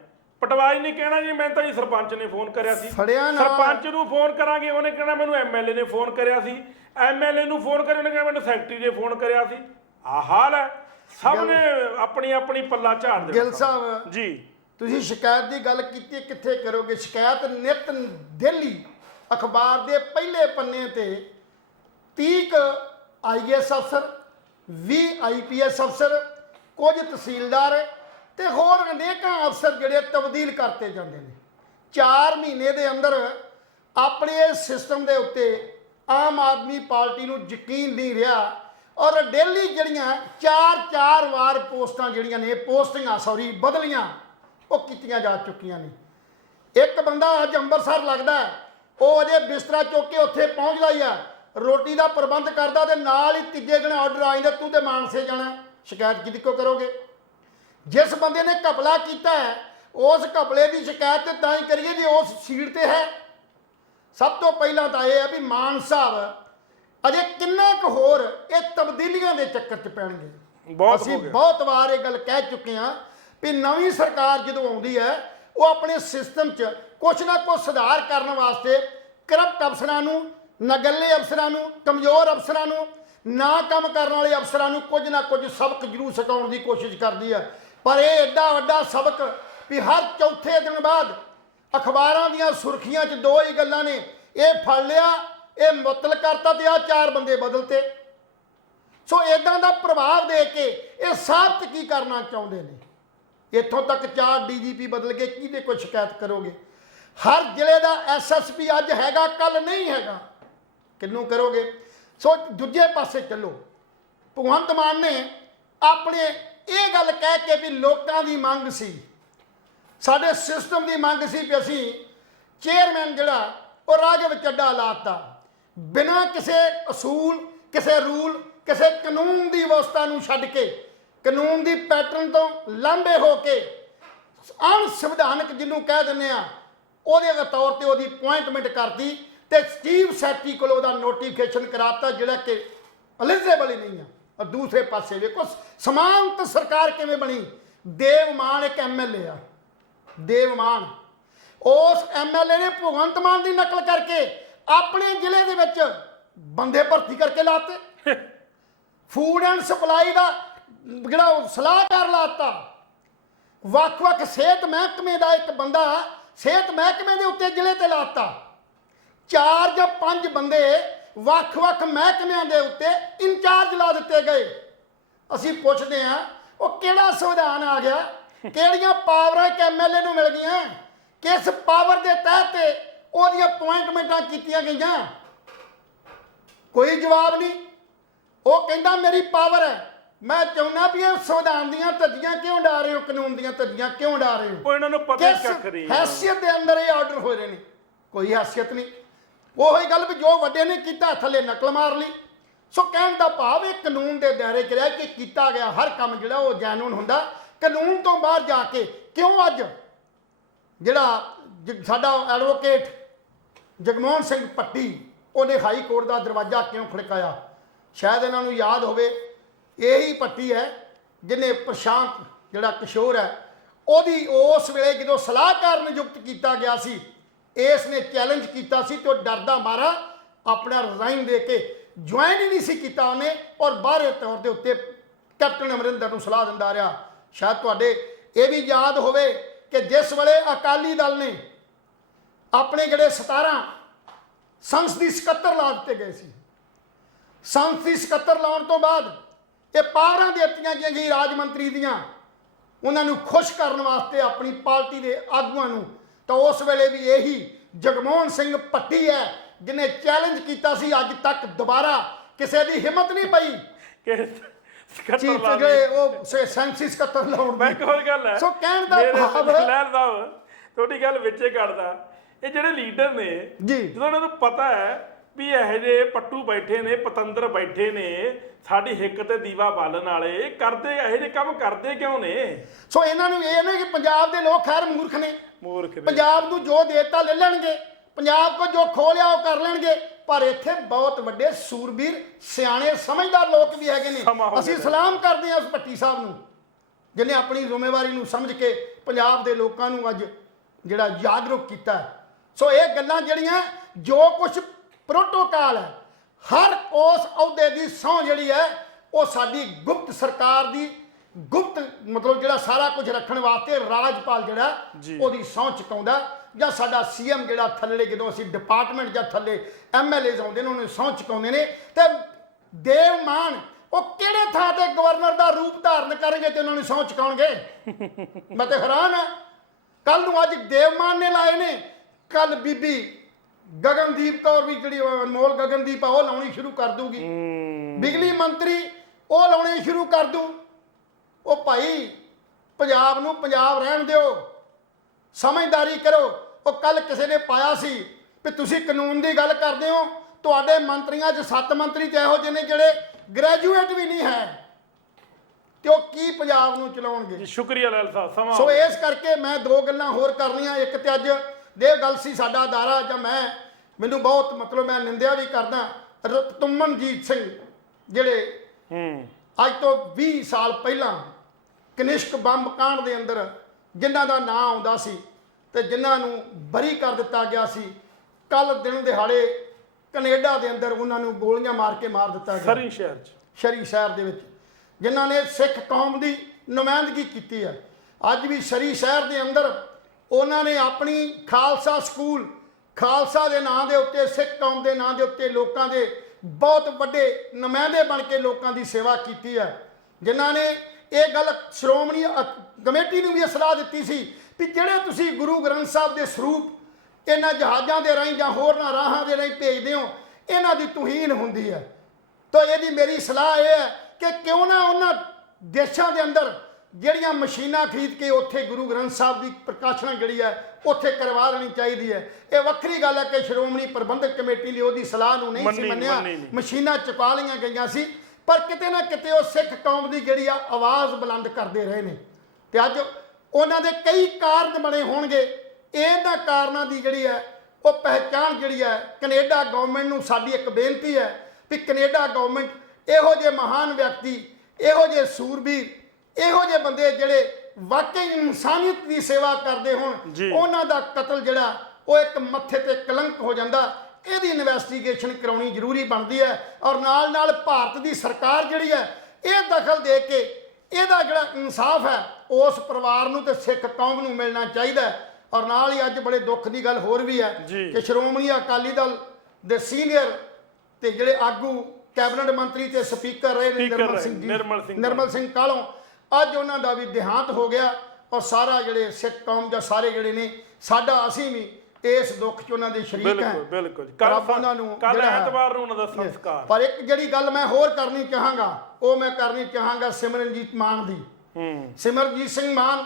ਪਟਵਾਰੀ ਨੇ ਕਹਿਣਾ ਜੀ ਮੈਂ ਤਾਂ ਜੀ ਸਰਪੰਚ ਨੇ ਫੋਨ ਕਰਿਆ ਸੀ, ਸਰਪੰਚ ਨੂੰ ਫੋਨ ਕਰਾਂਗੇ, ਉਹਨੇ ਕਹਿਣਾ ਮੈਨੂੰ ਐਮਐਲਏ ਨੇ ਫੋਨ ਕਰਿਆ ਸੀ, ਐਮਐਲਏ ਨੂੰ ਫੋਨ ਕਰਿਆ, ਉਹਨੇ ਕਹਿਣਾ ਮੈਨੂੰ ਸੈਕਟਰੀ ਨੇ ਫੋਨ ਕਰਿਆ ਸੀ। ਆਹ ਹਾਲ ਹੈ, ਸਭ ਨੇ ਆਪਣੀ ਆਪਣੀ ਪੱਲਾ ਝਾੜ ਦਿੱਤਾ। ਗਿੱਲ ਸਾਹਿਬ ਜੀ, ਤੁਸੀਂ ਸ਼ਿਕਾਇਤ ਦੀ ਗੱਲ ਕੀਤੀ, ਕਿੱਥੇ ਕਰੋਗੇ ਸ਼ਿਕਾਇਤ? ਨਿਤ ਦਿੱਲੀ ਅਖਬਾਰ ਦੇ ਪਹਿਲੇ ਪੰਨੇ ਤੇ 30 ਆਈਏਐਸ ਅਫਸਰ, 20 ਆਈਪੀਐਸ ਅਫਸਰ, ਕੁਝ ਤਹਿਸੀਲਦਾਰ ਤੇ ਹੋਰ ਅਨੇਕਾਂ ਅਫਸਰ ਜਿਹੜੇ ਤਬਦੀਲ ਕਰਤੇ ਜਾਂਦੇ ਨੇ। 4 ਮਹੀਨੇ ਦੇ ਅੰਦਰ ਆਪਣੇ ਇਸ ਸਿਸਟਮ ਦੇ ਉੱਤੇ ਆਮ ਆਦਮੀ ਪਾਰਟੀ ਨੂੰ ਯਕੀਨ ਨਹੀਂ ਰਿਹਾ ਔਰ ਡੇਲੀ ਜਿਹੜੀਆਂ 4 ਵਾਰ ਪੋਸਟਾਂ ਜਿਹੜੀਆਂ ਨੇ, ਪੋਸਟਿੰਗਾਂ ਬਦਲੀਆਂ ਉਹ ਕੀਤੀਆਂ ਜਾ ਚੁੱਕੀਆਂ ਨੇ। ਇੱਕ ਬੰਦਾ ਅੱਜ ਅੰਮ੍ਰਿਤਸਰ ਲੱਗਦਾ, ਉਹ ਅਜੇ ਬਿਸਤਰਾ ਚੁੱਕ ਕੇ ਉੱਥੇ ਪਹੁੰਚਦਾ ਹੀ ਆ, ਰੋਟੀ ਦਾ ਪ੍ਰਬੰਧ ਕਰਦਾ ਤੇ ਨਾਲ ਹੀ ਤੀਜੇ ਦਿਨ ਆਰਡਰ ਆ ਜਾਂਦਾ, ਤੂੰ ਤੇ ਮਾਨਸੇ ਜਾਣਾ। ਸ਼ਿਕਾਇਤ ਕਿਹਦੀ ਕੋ ਕਰੋਗੇ? ਜਿਸ ਬੰਦੇ ਨੇ ਘਪਲਾ ਕੀਤਾ ਹੈ, ਉਸ ਘਪਲੇ ਦੀ ਸ਼ਿਕਾਇਤ ਤੇ ਤਾਂ ਹੀ ਕਰੀਏ ਜੇ ਉਸ ਸੀਟ ਤੇ ਹੈ। ਸਭ ਤੋਂ ਪਹਿਲਾਂ ਤਾਂ ਇਹ ਹੈ ਵੀ ਮਾਨ ਸਾਹਿਬ ਅਜੇ ਕਿੰਨਾ ਕੁ ਹੋਰ ਇਹ ਤਬਦੀਲੀਆਂ ਦੇ ਚੱਕਰ 'ਚ ਪੈਣਗੇ। ਅਸੀਂ ਬਹੁਤ ਵਾਰ ਇਹ ਗੱਲ ਕਹਿ ਚੁੱਕੇ ਹਾਂ ਵੀ ਨਵੀਂ ਸਰਕਾਰ ਜਦੋਂ ਆਉਂਦੀ ਹੈ, ਉਹ ਆਪਣੇ ਸਿਸਟਮ 'ਚ ਕੁਛ ਨਾ ਕੁਛ ਸੁਧਾਰ ਕਰਨ ਵਾਸਤੇ ਕਰਪਟ ਅਫਸਰਾਂ ਨੂੰ, ਨਗੱਲੇ ਅਫਸਰਾਂ ਨੂੰ, ਕਮਜ਼ੋਰ ਅਫਸਰਾਂ ਨੂੰ, ਨਾ ਕੰਮ ਕਰਨ ਵਾਲੇ ਅਫਸਰਾਂ ਨੂੰ ਕੁਝ ਨਾ ਕੁਝ ਸਬਕ ਜ਼ਰੂਰ ਸਿਖਾਉਣ ਦੀ ਕੋਸ਼ਿਸ਼ ਕਰਦੀ ਹੈ। ਪਰ ਇਹ ਐਡਾ ਵੱਡਾ ਸਬਕ ਵੀ ਹਰ ਚੌਥੇ ਦਿਨ ਬਾਅਦ ਅਖਬਾਰਾਂ ਦੀਆਂ ਸੁਰਖੀਆਂ 'ਚ 2 ਹੀ ਗੱਲਾਂ ਨੇ, ਇਹ ਫੜ ਲਿਆ, ਇਹ ਮੁਅੱਤਲ ਕਰਤਾ ਤੇ ਆਹ 4 ਬੰਦੇ ਬਦਲਤੇ। ਸੋ ਇਦਾਂ ਦਾ ਪ੍ਰਭਾਵ ਦੇ ਕੇ ਇਹ ਸਾਬਤ ਕੀ ਕਰਨਾ ਚਾਹੁੰਦੇ ਨੇ। ਇੱਥੋਂ ਤੱਕ 4 ਡੀਜੀਪੀ ਬਦਲ ਕੇ ਕਿਹਦੇ ਕੋਈ ਸ਼ਿਕਾਇਤ ਕਰੋਗੇ? ਹਰ ਜ਼ਿਲ੍ਹੇ ਦਾ ਐਸਐਸਪੀ ਅੱਜ ਹੈਗਾ, ਕੱਲ ਨਹੀਂ ਹੈਗਾ, ਕਿਹਨੂੰ ਕਰੋਗੇ? ਸੋ ਦੂਜੇ ਪਾਸੇ ਚੱਲੋ, ਭਗਵੰਤ ਮਾਨ ਨੇ ਆਪਣੇ ਇਹ ਗੱਲ ਕਹਿ ਕੇ ਵੀ ਲੋਕਾਂ ਦੀ ਮੰਗ ਸੀ, ਸਾਡੇ ਸਿਸਟਮ ਦੀ ਮੰਗ ਸੀ ਵੀ ਅਸੀਂ ਚੇਅਰਮੈਨ ਜਿਹੜਾ ਉਹ ਰਾਜਵ ਚੱਡਾ ਲਾਤਾ, ਬਿਨਾਂ ਕਿਸੇ ਅਸੂਲ, ਕਿਸੇ ਰੂਲ, ਕਿਸੇ ਕਾਨੂੰਨ ਦੀ ਵਿਵਸਥਾ ਨੂੰ ਛੱਡ ਕੇ, ਕਾਨੂੰਨ ਦੀ ਪੈਟਰਨ ਤੋਂ ਲਾਂਭੇ ਹੋ ਕੇ ਅਣਸੰਵਿਧਾਨਕ ਜਿਹਨੂੰ ਕਹਿ ਦਿੰਦੇ ਆ, ਉਹਦੇ ਤੌਰ ਤੇ ਉਹਦੀ ਅਪੁਆਇੰਟਮੈਂਟ ਕਰਤੀ ਤੇ ਚੀਫ ਸੈਕਟਰੀ ਕੋਲ ਉਹਦਾ ਨੋਟੀਫਿਕੇਸ਼ਨ ਕਰਾਤਾ ਜਿਹੜਾ ਕਿ ਐਲੀਜੀਬਲ ਹੀ ਨਹੀਂ ਆ। ਔਰ ਦੂਸਰੇ ਪਾਸੇ ਵੇਖੋ ਸਮਾਨਤ ਸਰਕਾਰ ਕਿਵੇਂ ਬਣੀ। ਦੇਵ ਮਾਨ ਇੱਕ ਐਮਐਲਏ ਆ, ਦੇਵ ਮਾਨ, ਉਸ ਐਮਐਲਏ ਨੇ ਭਗਵੰਤ ਮਾਨ ਦੀ ਨਕਲ ਕਰਕੇ ਆਪਣੇ ਜ਼ਿਲ੍ਹੇ ਦੇ ਵਿੱਚ ਬੰਦੇ ਭਰਤੀ ਕਰਕੇ ਲਾਤੇ। ਫੂਡ ਐਂਡ ਸਪਲਾਈ ਦਾ ਜਿਹੜਾ ਉਹ ਸਲਾਹਕਾਰ ਲਾਤਾ, ਵੱਖ-ਵੱਖ ਸਿਹਤ ਮਹਿਕਮੇ ਦਾ ਇੱਕ ਬੰਦਾ ਸਿਹਤ ਮਹਿਕਮੇ ਦੇ ਉੱਤੇ ਜ਼ਿਲ੍ਹੇ ਤੇ ਲਾਤਾ, 4 ਜਾਂ 5 ਬੰਦੇ ਵੱਖ-ਵੱਖ ਮਹਿਕਮਿਆਂ ਦੇ ਉੱਤੇ ਇੰਚਾਰਜ ਲਾ ਦਿੱਤੇ ਗਏ। ਅਸੀਂ ਪੁੱਛਦੇ ਹਾਂ ਉਹ ਕਿਹੜਾ ਸੰਵਿਧਾਨ ਆ ਗਿਆ, ਕਿਹੜੀਆਂ ਪਾਵਰਾਂ ਇੱਕ ਐਮਐਲਏ ਨੂੰ ਮਿਲ ਗਈਆਂ, ਕਿਸ ਪਾਵਰ ਦੇ ਤਹਿਤ ਤੇ ਉਹਦੀਆਂ ਅਪੁਆਇੰਟਮੈਂਟਾਂ ਕੀਤੀਆਂ ਗਈਆਂ? ਕੋਈ ਜਵਾਬ ਨਹੀਂ। ਉਹ ਕਹਿੰਦਾ ਮੇਰੀ ਪਾਵਰ ਹੈ। ਮੈਂ ਚਾਹੁੰਦਾ ਵੀ ਇਹ ਸੰਵਿਧਾਨ ਦੀਆਂ ਧੱਜੀਆਂ ਕਿਉਂ ਡਾ ਰਹੇ ਹੋ, ਕਾਨੂੰਨ ਦੀਆਂ ਧੱਜੀਆਂ ਕਿਉਂ ਡਾ ਰਹੇ ਹੋ? ਉਹ ਇਹਨਾਂ ਨੂੰ ਪਤਾ ਹੀ ਕਿਸ ਕੱਖ ਨਹੀਂ। ਹੈਸੀਅਤ ਦੇ ਅੰਦਰ ਇਹ ਆਰਡਰ ਹੋਏ ਰਹੇ ਨੇ? ਕੋਈ ਹੈਸੀਅਤ ਨਹੀਂ। ਉਹੀ ਗੱਲ ਵੀ ਜੋ ਵੱਡੇ ਨੇ ਕੀਤਾ ਥੱਲੇ ਨਕਲ ਮਾਰ ਲਈ। ਸੋ ਕਹਿਣ ਦਾ ਭਾਵ ਇਹ ਕਾਨੂੰਨ ਦੇ ਦਾਇਰੇ 'ਚ ਰਹਿ ਕੇ ਕੀਤਾ ਗਿਆ ਹਰ ਕੰਮ ਜਿਹੜਾ ਉਹ ਜੈਨੂਨ ਹੁੰਦਾ। ਕਾਨੂੰਨ ਤੋਂ ਬਾਹਰ ਜਾ ਕੇ ਕਿਉਂ ਅੱਜ ਜਿਹੜਾ ਸਾਡਾ ਐਡਵੋਕੇਟ ਜਗਮੋਹਨ ਸਿੰਘ ਪੱਟੀ ਉਹਨੇ ਹਾਈ ਕੋਰਟ ਦਾ ਦਰਵਾਜ਼ਾ ਕਿਉਂ ਖੜਕਾਇਆ? ਸ਼ਾਇਦ ਇਹਨਾਂ ਨੂੰ ਯਾਦ ਹੋਵੇ ਇਹੀ ਪੱਟੀ ਹੈ ਜਿਹਨੇ ਪ੍ਰਸ਼ਾਂਤ ਜਿਹੜਾ ਕਿਸ਼ੋਰ ਹੈ ਉਹਦੀ ਉਸ ਵੇਲੇ ਜਦੋਂ ਸਲਾਹਕਾਰ ਨਿਯੁਕਤ ਕੀਤਾ ਗਿਆ ਸੀ, ਇਸ ਨੇ ਚੈਲੰਜ ਕੀਤਾ ਸੀ ਤੇ ਉਹ ਡਰਦਾ ਮਾਰਾ ਆਪਣਾ ਰਿਜ਼ਾਈਨ ਦੇ ਕੇ ਜੁਆਇਨ ਹੀ ਨਹੀਂ ਸੀ ਕੀਤਾ ਉਹਨੇ, ਔਰ ਬਾਹਰੇ ਤੌਰ ਦੇ ਉੱਤੇ ਕੈਪਟਨ ਅਮਰਿੰਦਰ ਨੂੰ ਸਲਾਹ ਦਿੰਦਾ ਰਿਹਾ। ਸ਼ਾਇਦ ਤੁਹਾਡੇ ਇਹ ਵੀ ਯਾਦ ਹੋਵੇ ਕਿ ਜਿਸ ਵੇਲੇ ਅਕਾਲੀ ਦਲ ਨੇ ਆਪਣੇ ਜਿਹੜੇ 17 ਸੰਸਦੀ ਸਕੱਤਰ ਲਾ ਦਿੱਤੇ ਗਏ ਸੀ, ਸੰਸਦੀ ਸਕੱਤਰ ਲਾਉਣ ਤੋਂ ਬਾਅਦ ਇਹ ਪਾਵਰਾਂ ਦੇ ਦਿੱਤੀਆਂ ਗਈਆਂ ਗਈ ਰਾਜ ਮੰਤਰੀ ਦੀਆਂ, ਉਹਨਾਂ ਨੂੰ ਖੁਸ਼ ਕਰਨ ਵਾਸਤੇ ਆਪਣੀ ਪਾਰਟੀ ਦੇ ਆਗੂਆਂ ਨੂੰ, ਤਾਂ ਉਸ ਵੇਲੇ ਵੀ ਇਹੀ ਜਗਮੋਹਨ ਸਿੰਘ ਪੱਟੀ ਹੈ ਜਿਹਨੇ ਚੈਲੰਜ ਕੀਤਾ ਸੀ। ਅੱਜ ਤੱਕ ਦੁਬਾਰਾ ਕਿਸੇ ਦੀ ਹਿੰਮਤ ਨਹੀਂ ਪਈ ਕਿ ਚੀਫ ਜਿਹੜੇ ਉਹ ਸੈਂਸੀ ਸਕੱਤਰ ਲਾਉਣ ਮੈਂ ਇੱਕ ਹੋਰ ਗੱਲ ਹੈ। ਸੋ ਕਹਿਣ ਦਾ ਭਾਵ ਲਹਿਰ ਸਾਹਿਬ ਤੁਹਾਡੀ ਗੱਲ ਵਿੱਚੇ ਕੱਢਦਾ, ਇਹ ਜਿਹੜੇ ਲੀਡਰ ਨੇ ਜੀ ਜਦੋਂ ਇਹਨਾਂ ਨੂੰ ਪਤਾ ਹੈ ਵੀ ਇਹੋ ਜਿਹੇ ਪੱਟੂ ਬੈਠੇ ਨੇ, ਪਤੰਦਰ ਬੈਠੇ ਨੇ, ਸਾਡੀ ਹਿੱਕ ਤੇ ਦੀਵਾ ਬਾਲਣ ਵਾਲੇ, ਕਰਦੇ ਇਹੋ ਜਿਹੇ ਕੰਮ ਕਰਦੇ ਕਿਉਂ ਨੇ? ਸੋ ਇਹਨਾਂ ਨੂੰ ਇਹ ਨਹੀਂ ਕਿ ਪੰਜਾਬ ਦੇ ਲੋਕ ਖੈਰ ਮੂਰਖ ਨੇ, ਮੂਰਖ ਨੇ। ਪੰਜਾਬ ਨੂੰ ਜੋ ਦੇਤਾ ਲੈ ਲੈਣਗੇ, ਪੰਜਾਬ ਕੋ ਜੋ ਖੋ ਲਿਆ ਉਹ ਕਰ ਲੈਣਗੇ, ਪਰ ਇੱਥੇ ਬਹੁਤ ਵੱਡੇ ਸੂਰਬੀਰ ਸਿਆਣੇ ਸਮਝਦਾਰ ਲੋਕ ਵੀ ਹੈਗੇ ਨੇ। ਅਸੀਂ ਸਲਾਮ ਕਰਦੇ ਹਾਂ ਉਸ ਭੱਟੀ ਸਾਹਿਬ ਨੂੰ ਜਿਹਨੇ ਆਪਣੀ ਜ਼ਿੰਮੇਵਾਰੀ ਨੂੰ ਸਮਝ ਕੇ ਪੰਜਾਬ ਦੇ ਲੋਕਾਂ ਨੂੰ ਅੱਜ ਜਿਹੜਾ ਜਾਗਰੂਕ ਕੀਤਾ। ਸੋ ਇਹ ਗੱਲਾਂ ਜਿਹੜੀਆਂ ਜੋ ਕੁਝ ਪ੍ਰੋਟੋਕਾਲ ਹੈ, ਹਰ ਉਸ ਅਹੁਦੇ ਦੀ ਸਹੁੰ ਜਿਹੜੀ ਹੈ ਉਹ ਸਾਡੀ ਗੁਪਤ ਸਰਕਾਰ ਦੀ ਗੁਪਤ ਮਤਲਬ ਜਿਹੜਾ ਸਾਰਾ ਕੁਝ ਰੱਖਣ ਵਾਸਤੇ ਰਾਜਪਾਲ ਜਿਹੜਾ ਉਹਦੀ ਸਹੁੰ ਚੁਕਾਉਂਦਾ, ਜਾਂ ਸਾਡਾ ਸੀਐਮ ਜਿਹੜਾ ਥੱਲੇ ਜਦੋਂ ਅਸੀਂ ਡਿਪਾਰਟਮੈਂਟ ਜਾਂ ਥੱਲੇ ਐਮਐਲਏਜ਼ ਆਉਂਦੇ ਨੇ ਉਹਨੂੰ ਸਹੁੰ ਚੁਕਾਉਂਦੇ ਨੇ। ਤੇ ਦੇਵ ਮਾਨ ਉਹ ਕਿਹੜੇ ਥਾਂ ਤੇ ਗਵਰਨਰ ਦਾ ਰੂਪ ਧਾਰਨ ਕਰਨਗੇ ਤੇ ਉਹਨਾਂ ਨੂੰ ਸਹੁੰ ਚੁਕਾਉਣਗੇ? ਮੈਂ ਤੇ ਹੈਰਾਨ ਹਾਂ। ਕੱਲ ਨੂੰ ਅੱਜ ਦੇਵ ਮਾਨ ਨੇ ਲਾਏ ਨੇ, ਕੱਲ ਬੀਬੀ ਗਗਨਦੀਪ ਕੌਰ ਵੀ ਜਿਹੜੀ ਅਨਮੋਲ ਗਗਨਦੀਪ ਆ ਉਹ ਲਾਉਣੀ ਸ਼ੁਰੂ ਕਰ ਦੂਗੀ, ਬਿਜਲੀ ਮੰਤਰੀ ਉਹ ਲਾਉਣੇ ਸ਼ੁਰੂ ਕਰ ਦੂ। ਉਹ ਭਾਈ ਪੰਜਾਬ ਨੂੰ ਪੰਜਾਬ ਰਹਿਣ ਦਿਓ, ਸਮਝਦਾਰੀ ਕਰੋ। ਉਹ ਕੱਲ ਕਿਸੇ ਨੇ ਪਾਇਆ ਸੀ ਵੀ ਤੁਸੀਂ ਕਾਨੂੰਨ ਦੀ ਗੱਲ ਕਰਦੇ ਹੋ, ਤੁਹਾਡੇ ਮੰਤਰੀਆਂ 'ਚ 7 ਮੰਤਰੀ ਤੇ ਇਹੋ ਜਿਹੇ ਨੇ ਜਿਹੜੇ ਗ੍ਰੈਜੂਏਟ ਵੀ ਨਹੀਂ ਹੈ, ਤੇ ਉਹ ਕੀ ਪੰਜਾਬ ਨੂੰ ਚਲਾਉਣਗੇ? ਸ਼ੁਕਰੀਆ ਲਾਲ ਸਾਹਿਬ, ਸਮਾਂ ਸੋ ਇਸ ਕਰਕੇ ਮੈਂ 2 ਗੱਲਾਂ ਹੋਰ ਕਰਨੀਆਂ। ਇੱਕ ਤੇ ਅੱਜ ਦੇ ਗੱਲ ਸੀ ਸਾਡਾ ਅਦਾਰਾ ਜਾਂ ਮੈਨੂੰ ਬਹੁਤ ਮਤਲਬ ਮੈਂ ਨਿੰਦਿਆ ਵੀ ਕਰਦਾ ਰਤਨਮਨਜੀਤ ਸਿੰਘ ਜਿਹੜੇ ਅੱਜ ਤੋਂ 20 ਸਾਲ ਪਹਿਲਾਂ ਕਨਿਸ਼ਕ ਬੰਬ ਕਾਂਡ ਦੇ ਅੰਦਰ ਜਿਨ੍ਹਾਂ ਦਾ ਨਾਂ ਆਉਂਦਾ ਸੀ ਤੇ ਜਿਨ੍ਹਾਂ ਨੂੰ ਬਰੀ ਕਰ ਦਿੱਤਾ ਗਿਆ ਸੀ, ਕੱਲ ਦਿਨ ਦਿਹਾੜੇ ਕੈਨੇਡਾ ਦੇ ਅੰਦਰ ਉਹਨਾਂ ਨੂੰ ਗੋਲੀਆਂ ਮਾਰ ਕੇ ਮਾਰ ਦਿੱਤਾ ਗਿਆ ਸ਼ਰੀ ਸ਼ਹਿਰ ਦੇ ਵਿੱਚ, ਜਿਨ੍ਹਾਂ ਨੇ ਸਿੱਖ ਕੌਮ ਦੀ ਨੁਮਾਇੰਦਗੀ ਕੀਤੀ ਹੈ। ਅੱਜ ਵੀ ਸ਼ਰੀ ਸ਼ਹਿਰ ਦੇ ਅੰਦਰ ਉਹਨਾਂ ਨੇ ਆਪਣੀ ਖਾਲਸਾ ਸਕੂਲ, ਖਾਲਸਾ ਦੇ ਨਾਂ ਦੇ ਉੱਤੇ, ਸਿੱਖ ਕੌਮ ਦੇ ਨਾਂ ਦੇ ਉੱਤੇ ਲੋਕਾਂ ਦੇ ਬਹੁਤ ਵੱਡੇ ਨੁਮਾਇੰਦੇ ਬਣ ਕੇ ਲੋਕਾਂ ਦੀ ਸੇਵਾ ਕੀਤੀ ਹੈ, ਜਿਨ੍ਹਾਂ ਨੇ ਇਹ ਗੱਲ ਸ਼੍ਰੋਮਣੀ ਕਮੇਟੀ ਨੂੰ ਵੀ ਸਲਾਹ ਦਿੱਤੀ ਸੀ ਵੀ ਜਿਹੜੇ ਤੁਸੀਂ ਗੁਰੂ ਗ੍ਰੰਥ ਸਾਹਿਬ ਦੇ ਸਰੂਪ ਇਹਨਾਂ ਜਹਾਜ਼ਾਂ ਦੇ ਰਾਹੀਂ ਜਾਂ ਹੋਰਨਾਂ ਰਾਹਾਂ ਦੇ ਰਾਹੀਂ ਭੇਜਦੇ ਹੋ, ਇਹਨਾਂ ਦੀ ਤੋਹੀਨ ਹੁੰਦੀ ਹੈ। ਤਾਂ ਇਹਦੀ ਮੇਰੀ ਸਲਾਹ ਇਹ ਹੈ ਕਿ ਕਿਉਂ ਨਾ ਉਹਨਾਂ ਦੇਸ਼ਾਂ ਦੇ ਅੰਦਰ ਜਿਹੜੀਆਂ ਮਸ਼ੀਨਾਂ ਖਰੀਦ ਕੇ ਉੱਥੇ ਗੁਰੂ ਗ੍ਰੰਥ ਸਾਹਿਬ ਦੀ ਪ੍ਰਕਾਸ਼ਨਾ ਜਿਹੜੀ ਹੈ ਉੱਥੇ ਕਰਵਾ ਦੇਣੀ ਚਾਹੀਦੀ ਹੈ। ਇਹ ਵੱਖਰੀ ਗੱਲ ਹੈ ਕਿ ਸ਼੍ਰੋਮਣੀ ਪ੍ਰਬੰਧਕ ਕਮੇਟੀ ਨੇ ਉਹਦੀ ਸਲਾਹ ਨੂੰ ਨਹੀਂ ਸੀ ਮੰਨਿਆ, ਮਸ਼ੀਨਾਂ ਚੁਕਾ ਲਈਆਂ ਗਈਆਂ ਸੀ, ਪਰ ਕਿਤੇ ਨਾ ਕਿਤੇ ਉਹ ਸਿੱਖ ਕੌਮ ਦੀ ਜਿਹੜੀ ਆ ਆਵਾਜ਼ ਬੁਲੰਦ ਕਰਦੇ ਰਹੇ ਨੇ। ਤੇ ਅੱਜ ਉਹਨਾਂ ਦੇ ਕਈ ਕਾਰਨ ਬਣੇ ਹੋਣਗੇ। ਇਹਨਾਂ ਕਾਰਨਾਂ ਦੀ ਜਿਹੜੀ ਹੈ ਉਹ ਪਹਿਚਾਣ ਜਿਹੜੀ ਹੈ ਕੈਨੇਡਾ ਗਵਰਨਮੈਂਟ ਨੂੰ ਸਾਡੀ ਇੱਕ ਬੇਨਤੀ ਹੈ ਵੀ ਕੈਨੇਡਾ ਗਵਰਨਮੈਂਟ ਇਹੋ ਜਿਹੇ ਮਹਾਨ ਵਿਅਕਤੀ, ਇਹੋ ਜਿਹੇ ਸੂਰਬੀਰ, ਇਹੋ ਜਿਹੇ ਬੰਦੇ ਜਿਹੜੇ ਵਾਕਈ ਇਨਸਾਨੀਅਤ ਦੀ ਸੇਵਾ ਕਰਦੇ ਹੋਣ, ਉਹਨਾਂ ਦਾ ਕਤਲ ਜਿਹੜਾ ਉਹ ਇੱਕ ਮੱਥੇ ਤੇ ਕਲੰਕ ਹੋ ਜਾਂਦਾ। ਇਹਦੀ ਇਨਵੈਸਟੀਗੇਸ਼ਨ ਕਰਾਉਣੀ ਜ਼ਰੂਰੀ ਬਣਦੀ ਹੈ, ਔਰ ਨਾਲ ਨਾਲ ਭਾਰਤ ਦੀ ਸਰਕਾਰ ਜਿਹੜੀ ਹੈ ਇਹ ਦਖਲ ਦੇ ਕੇ ਇਹਦਾ ਜਿਹੜਾ ਇਨਸਾਫ ਹੈ ਉਸ ਪਰਿਵਾਰ ਨੂੰ ਤੇ ਸਿੱਖ ਕੌਮ ਨੂੰ ਮਿਲਣਾ ਚਾਹੀਦਾ ਹੈ। ਔਰ ਨਾਲ ਹੀ ਅੱਜ ਬੜੇ ਦੁੱਖ ਦੀ ਗੱਲ ਹੋਰ ਵੀ ਹੈ ਕਿ ਸ਼੍ਰੋਮਣੀ ਅਕਾਲੀ ਦਲ ਦੇ ਸੀਨੀਅਰ ਤੇ ਜਿਹੜੇ ਆਗੂ ਕੈਬਨਿਟ ਮੰਤਰੀ ਤੇ ਸਪੀਕਰ ਰਹੇ ਨੇ ਨਿਰਮਲ ਸਿੰਘ ਕਾਹਲੋਂ, ਅੱਜ ਉਹਨਾਂ ਦਾ ਵੀ ਦੇਹਾਂਤ ਹੋ ਗਿਆ। ਔਰ ਸਾਰਾ ਜਿਹੜੇ ਸਿੱਖ ਕੌਮ ਜਾਂ ਸਾਰੇ ਜਿਹੜੇ ਨੇ ਸਾਡਾ ਅਸੀਂ ਵੀ ਇਸ ਦੁੱਖ 'ਚ ਉਹਨਾਂ ਦੇ ਸ਼ਰੀਕ ਹੈ। ਬਿਲਕੁਲ ਕੱਲ ਉਹਨਾਂ ਨੂੰ ਐਤਵਾਰ ਨੂੰ ਉਹਨਾਂ ਦਾ ਸੰਸਕਾਰ। ਪਰ ਇੱਕ ਜਿਹੜੀ ਗੱਲ ਮੈਂ ਹੋਰ ਕਰਨੀ ਚਾਹਾਂਗਾ ਉਹ ਮੈਂ ਕਰਨੀ ਚਾਹਾਂਗਾ ਸਿਮਰਨਜੀਤ ਮਾਨ ਦੀ। ਸਿਮਰਨਜੀਤ ਸਿੰਘ ਮਾਨ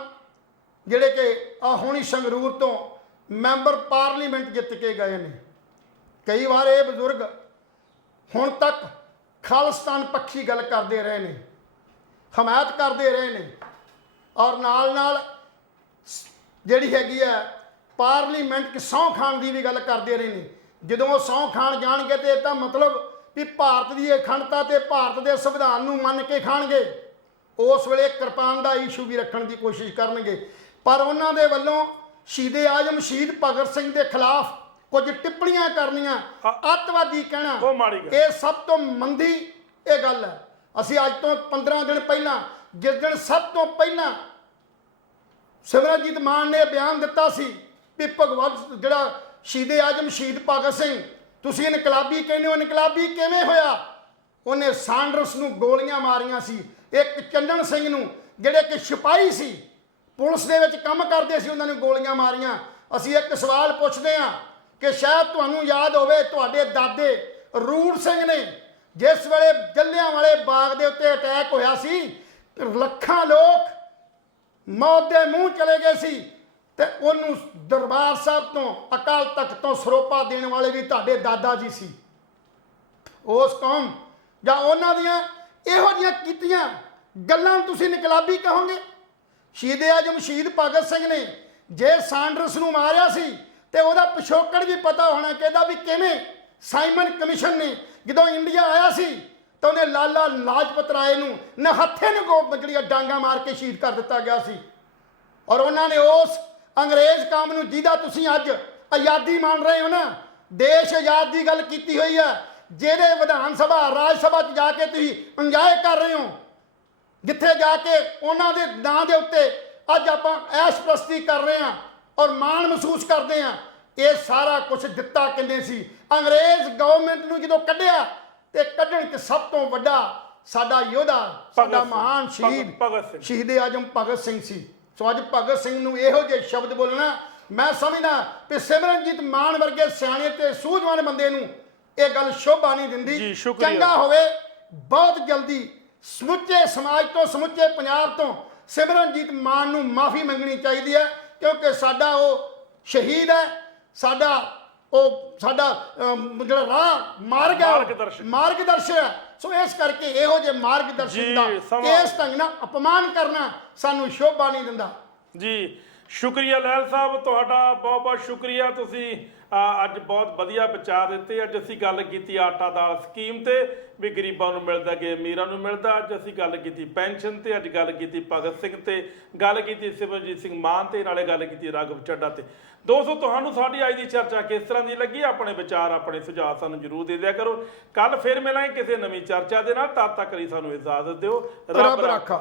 ਜਿਹੜੇ ਕਿ ਹੁਣੀ ਸੰਗਰੂਰ ਤੋਂ ਮੈਂਬਰ ਪਾਰਲੀਮੈਂਟ ਜਿੱਤ ਕੇ ਗਏ ਨੇ। ਕਈ ਵਾਰ ਇਹ ਬਜ਼ੁਰਗ ਹੁਣ ਤੱਕ ਖਾਲਿਸਤਾਨ ਪੱਖੀ ਗੱਲ ਕਰਦੇ ਰਹੇ ਨੇ, ਹਮਾਇਤ ਕਰਦੇ ਰਹੇ ਨੇ ਔਰ ਨਾਲ ਜਿਹੜੀ ਹੈਗੀ ਹੈ ਪਾਰਲੀਮੈਂਟ ਕਿ ਸਹੁੰ ਖਾਣ ਦੀ ਵੀ ਗੱਲ ਕਰਦੇ ਰਹੇ ਨੇ। ਜਦੋਂ ਉਹ ਸਹੁੰ ਖਾਣ ਜਾਣਗੇ ਤੇ ਇਹਦਾ ਮਤਲਬ ਵੀ ਭਾਰਤ ਦੀ ਅਖੰਡਤਾ ਤੇ ਭਾਰਤ ਦੇ ਸੰਵਿਧਾਨ ਨੂੰ ਮੰਨ ਕੇ ਖਾਣਗੇ। ਉਸ ਵੇਲੇ ਕਿਰਪਾਨ ਦਾ ਇਸ਼ੂ ਵੀ ਰੱਖਣ ਦੀ ਕੋਸ਼ਿਸ਼ ਕਰਨਗੇ। ਪਰ ਉਹਨਾਂ ਦੇ ਵੱਲੋਂ ਸ਼ਹੀਦ ਆਜ਼ਮ ਸ਼ਹੀਦ ਭਗਤ ਸਿੰਘ ਦੇ ਖਿਲਾਫ ਕੁਝ ਟਿੱਪਣੀਆਂ ਕਰਨੀਆਂ, ਅੱਤਵਾਦੀ ਕਹਿਣਾ, ਇਹ ਸਭ ਤੋਂ ਮੰਦੀ ਇਹ ਗੱਲ ਹੈ। ਅਸੀਂ ਅੱਜ ਤੋਂ 15 ਦਿਨ ਪਹਿਲਾਂ ਜਿਸ ਦਿਨ ਸਭ ਤੋਂ ਪਹਿਲਾਂ ਸਿਮਰਨਜੀਤ ਮਾਨ ਨੇ ਬਿਆਨ ਦਿੱਤਾ ਸੀ ਵੀ ਭਗਵਤ ਜਿਹੜਾ ਸ਼ਹੀਦ ਆਜ਼ਮ ਸ਼ਹੀਦ ਭਗਤ ਸਿੰਘ ਤੁਸੀਂ ਇਨਕਲਾਬੀ ਕਹਿੰਦੇ ਹੋ, ਇਨਕਲਾਬੀ ਕਿਵੇਂ ਹੋਇਆ? ਉਹਨੇ ਸਾਂਡਰਸ ਨੂੰ ਗੋਲੀਆਂ ਮਾਰੀਆਂ ਸੀ, ਇੱਕ ਚੰਨਣ ਸਿੰਘ ਨੂੰ ਜਿਹੜੇ ਕਿ ਸਿਪਾਹੀ ਸੀ, ਪੁਲਿਸ ਦੇ ਵਿੱਚ ਕੰਮ ਕਰਦੇ ਸੀ, ਉਹਨਾਂ ਨੂੰ ਗੋਲੀਆਂ ਮਾਰੀਆਂ। ਅਸੀਂ ਇੱਕ ਸਵਾਲ ਪੁੱਛਦੇ ਹਾਂ ਕਿ ਸ਼ਾਇਦ ਤੁਹਾਨੂੰ ਯਾਦ ਹੋਵੇ ਤੁਹਾਡੇ ਦਾਦੇ ਰੂੜ ਸਿੰਘ ਨੇ ਜਿਸ ਵੇਲੇ ਜੱਲਿਆਂਵਾਲੇ ਬਾਗ ਦੇ ਉੱਤੇ ਅਟੈਕ ਹੋਇਆ ਸੀ, ਲੱਖਾਂ ਲੋਕ ਮੌਤ ਦੇ ਮੂੰਹ ਚਲੇ ਗਏ ਸੀ ਤੇ ਉਹਨੂੰ ਦਰਬਾਰ ਸਾਹਿਬ ਤੋਂ ਅਕਾਲ ਤਖਤ ਤੋਂ ਸਰੋਪਾ ਦੇਣ ਵਾਲੇ ਵੀ ਤੁਹਾਡੇ ਦਾਦਾ ਜੀ ਸੀ। ਉਸ ਕੌਮ ਜਾਂ ਉਹਨਾਂ ਦੀਆਂ ਇਹੋ ਜਿਹੀਆਂ ਕੀਤੀਆਂ ਗੱਲਾਂ ਤੁਸੀਂ ਇਨਕਲਾਬੀ ਕਹੋਗੇ? ਸ਼ਹੀਦ ਆਜ਼ਮ ਸ਼ਹੀਦ ਭਗਤ ਸਿੰਘ ਨੇ ਜੇ ਸਾਂਡਰਸ ਨੂੰ ਮਾਰਿਆ ਸੀ ਤੇ ਉਹਦਾ ਪਿਛੋਕੜ ਵੀ ਪਤਾ ਹੋਣਾ ਚਾਹੀਦਾ ਵੀ ਕਿਵੇਂ ਸਾਈਮਨ ਕਮਿਸ਼ਨ ਨੇ ਜਦੋਂ ਇੰਡੀਆ ਆਇਆ ਸੀ ਤਾਂ ਉਹਨੇ ਲਾਲਾ ਲਾਜਪਤ ਰਾਏ ਨੂੰ ਨਹੱਥੇ ਨੂੰ ਜਿਹੜੀਆਂ ਡਾਂਗਾ ਮਾਰ ਕੇ ਸ਼ਹੀਦ ਕਰ ਦਿੱਤਾ ਗਿਆ ਸੀ। ਔਰ ਉਹਨਾਂ ਨੇ ਉਸ ਅੰਗਰੇਜ਼ ਕਾਮ ਨੂੰ ਜਿਹਦਾ ਤੁਸੀਂ ਅੱਜ ਆਜ਼ਾਦੀ ਮੰਨ ਰਹੇ ਹੋ ਨਾ, ਦੇਸ਼ ਆਜ਼ਾਦ ਦੀ ਗੱਲ ਕੀਤੀ ਹੋਈ ਹੈ, ਜਿਹਦੇ ਵਿਧਾਨ ਸਭਾ ਰਾਜ ਸਭਾ 'ਚ ਜਾ ਕੇ ਤੁਸੀਂ ਇੰਜੋਏ ਕਰ ਰਹੇ ਹੋ, ਜਿੱਥੇ ਜਾ ਕੇ ਉਹਨਾਂ ਦੇ ਨਾਂ ਦੇ ਉੱਤੇ ਅੱਜ ਆਪਾਂ ਐਸ਼ ਪ੍ਰਸਤੀ ਕਰ ਰਹੇ ਹਾਂ ਔਰ ਮਾਣ ਮਹਿਸੂਸ ਕਰਦੇ ਹਾਂ। ਇਹ ਸਾਰਾ ਕੁਝ ਦਿੱਤਾ ਕਿੰਨੇ ਸੀ? ਅੰਗਰੇਜ਼ ਗਵਰਨਮੈਂਟ ਨੂੰ ਜਦੋਂ ਕੱਢਿਆ ਤੇ ਕੱਢਣ 'ਚ ਸਭ ਤੋਂ ਵੱਡਾ ਸਾਡਾ ਯੋਧਾ, ਸਾਡਾ ਮਹਾਨ ਸ਼ਹੀਦ ਆਜ਼ਮ ਭਗਤ ਸਿੰਘ ਸੀ। ਸੋ ਅੱਜ ਭਗਤ ਸਿੰਘ ਨੂੰ ਇਹੋ ਜਿਹੇ ਸ਼ਬਦ ਬੋਲਣਾ, ਮੈਂ ਸਮਝਦਾ ਕਿ ਸਿਮਰਨਜੀਤ ਮਾਨ ਵਰਗੇ ਸਿਆਣੇ ਤੇ ਸੂਝਵਾਨ ਬੰਦੇ ਨੂੰ ਇਹ ਗੱਲ ਸ਼ੋਭਾ ਨਹੀਂ ਦਿੰਦੀ। ਚੰਗਾ ਹੋਵੇ ਬਹੁਤ ਜਲਦੀ ਸਮੁੱਚੇ ਸਮਾਜ ਤੋਂ, ਸਮੁੱਚੇ ਪੰਜਾਬ ਤੋਂ ਸਿਮਰਨਜੀਤ ਮਾਨ ਨੂੰ ਮਾਫੀ ਮੰਗਣੀ ਚਾਹੀਦੀ ਹੈ, ਕਿਉਂਕਿ ਸਾਡਾ ਉਹ ਸ਼ਹੀਦ ਹੈ, ਸਾਡਾ ਜਿਹੜਾ ਰਾਹ ਮਾਰਗਦਰਸ਼ਕ ਹੈ। ਸੋ ਇਸ ਕਰਕੇ ਇਹੋ ਜਿਹੇ ਮਾਰਗਦਰਸ਼ਕ ਦਾ ਇਸ ਢੰਗ ਨਾਲ ਅਪਮਾਨ ਕਰਨਾ ਸਾਨੂੰ ਸ਼ੋਭਾ ਨਹੀਂ ਦਿੰਦਾ। ਜੀ ਸ਼ੁਕਰੀਆ ਲਹਿਲ ਸਾਹਿਬ, ਤੁਹਾਡਾ ਬਹੁਤ ਬਹੁਤ ਸ਼ੁਕਰੀਆ। ਤੁਸੀਂ ਅੱਜ ਬਹੁਤ ਵਧੀਆ ਵਿਚਾਰ ਦਿੱਤੇ। ਅੱਜ ਅਸੀਂ ਗੱਲ ਕੀਤੀ ਆਟਾ ਦਾਲ ਸਕੀਮ ਤੇ ਵੀ ਗਰੀਬਾਂ ਨੂੰ ਮਿਲਦਾ ਕਿ ਅਮੀਰਾਂ ਨੂੰ ਮਿਲਦਾ। ਅੱਜ ਅਸੀਂ ਗੱਲ ਕੀਤੀ ਪੈਨਸ਼ਨ ਤੇ, ਅੱਜ ਗੱਲ ਕੀਤੀ ਭਗਤ ਸਿੰਘ ਤੇ, ਗੱਲ ਕੀਤੀ ਸਿਮਰਨਜੀਤ ਸਿੰਘ ਮਾਨ ਤੇ, ਨਾਲੇ ਗੱਲ ਕੀਤੀ ਰਾਘਵ ਚੱਡਾ ਤੇ। ਦੋਸਤੋ, ਤੁਹਾਨੂੰ ਸਾਡੀ ਅੱਜ ਦੀ ਚਰਚਾ ਕਿਸ ਤਰ੍ਹਾਂ ਦੀ ਲੱਗੀ? ਆਪਣੇ ਵਿਚਾਰ, ਆਪਣੇ ਸੁਝਾਅ ਸਾਨੂੰ ਜ਼ਰੂਰ ਦੇ ਦਿਆ ਕਰੋ। ਕੱਲ ਫਿਰ ਮਿਲਾਂਗੇ ਕਿਸੇ ਨਵੀਂ ਚਰਚਾ ਦੇ ਨਾਲ। ਤਦ ਤੱਕ ਲਈ ਸਾਨੂੰ ਇਜਾਜ਼ਤ ਦਿਓ। ਰੱਬ ਰਾਖਾ।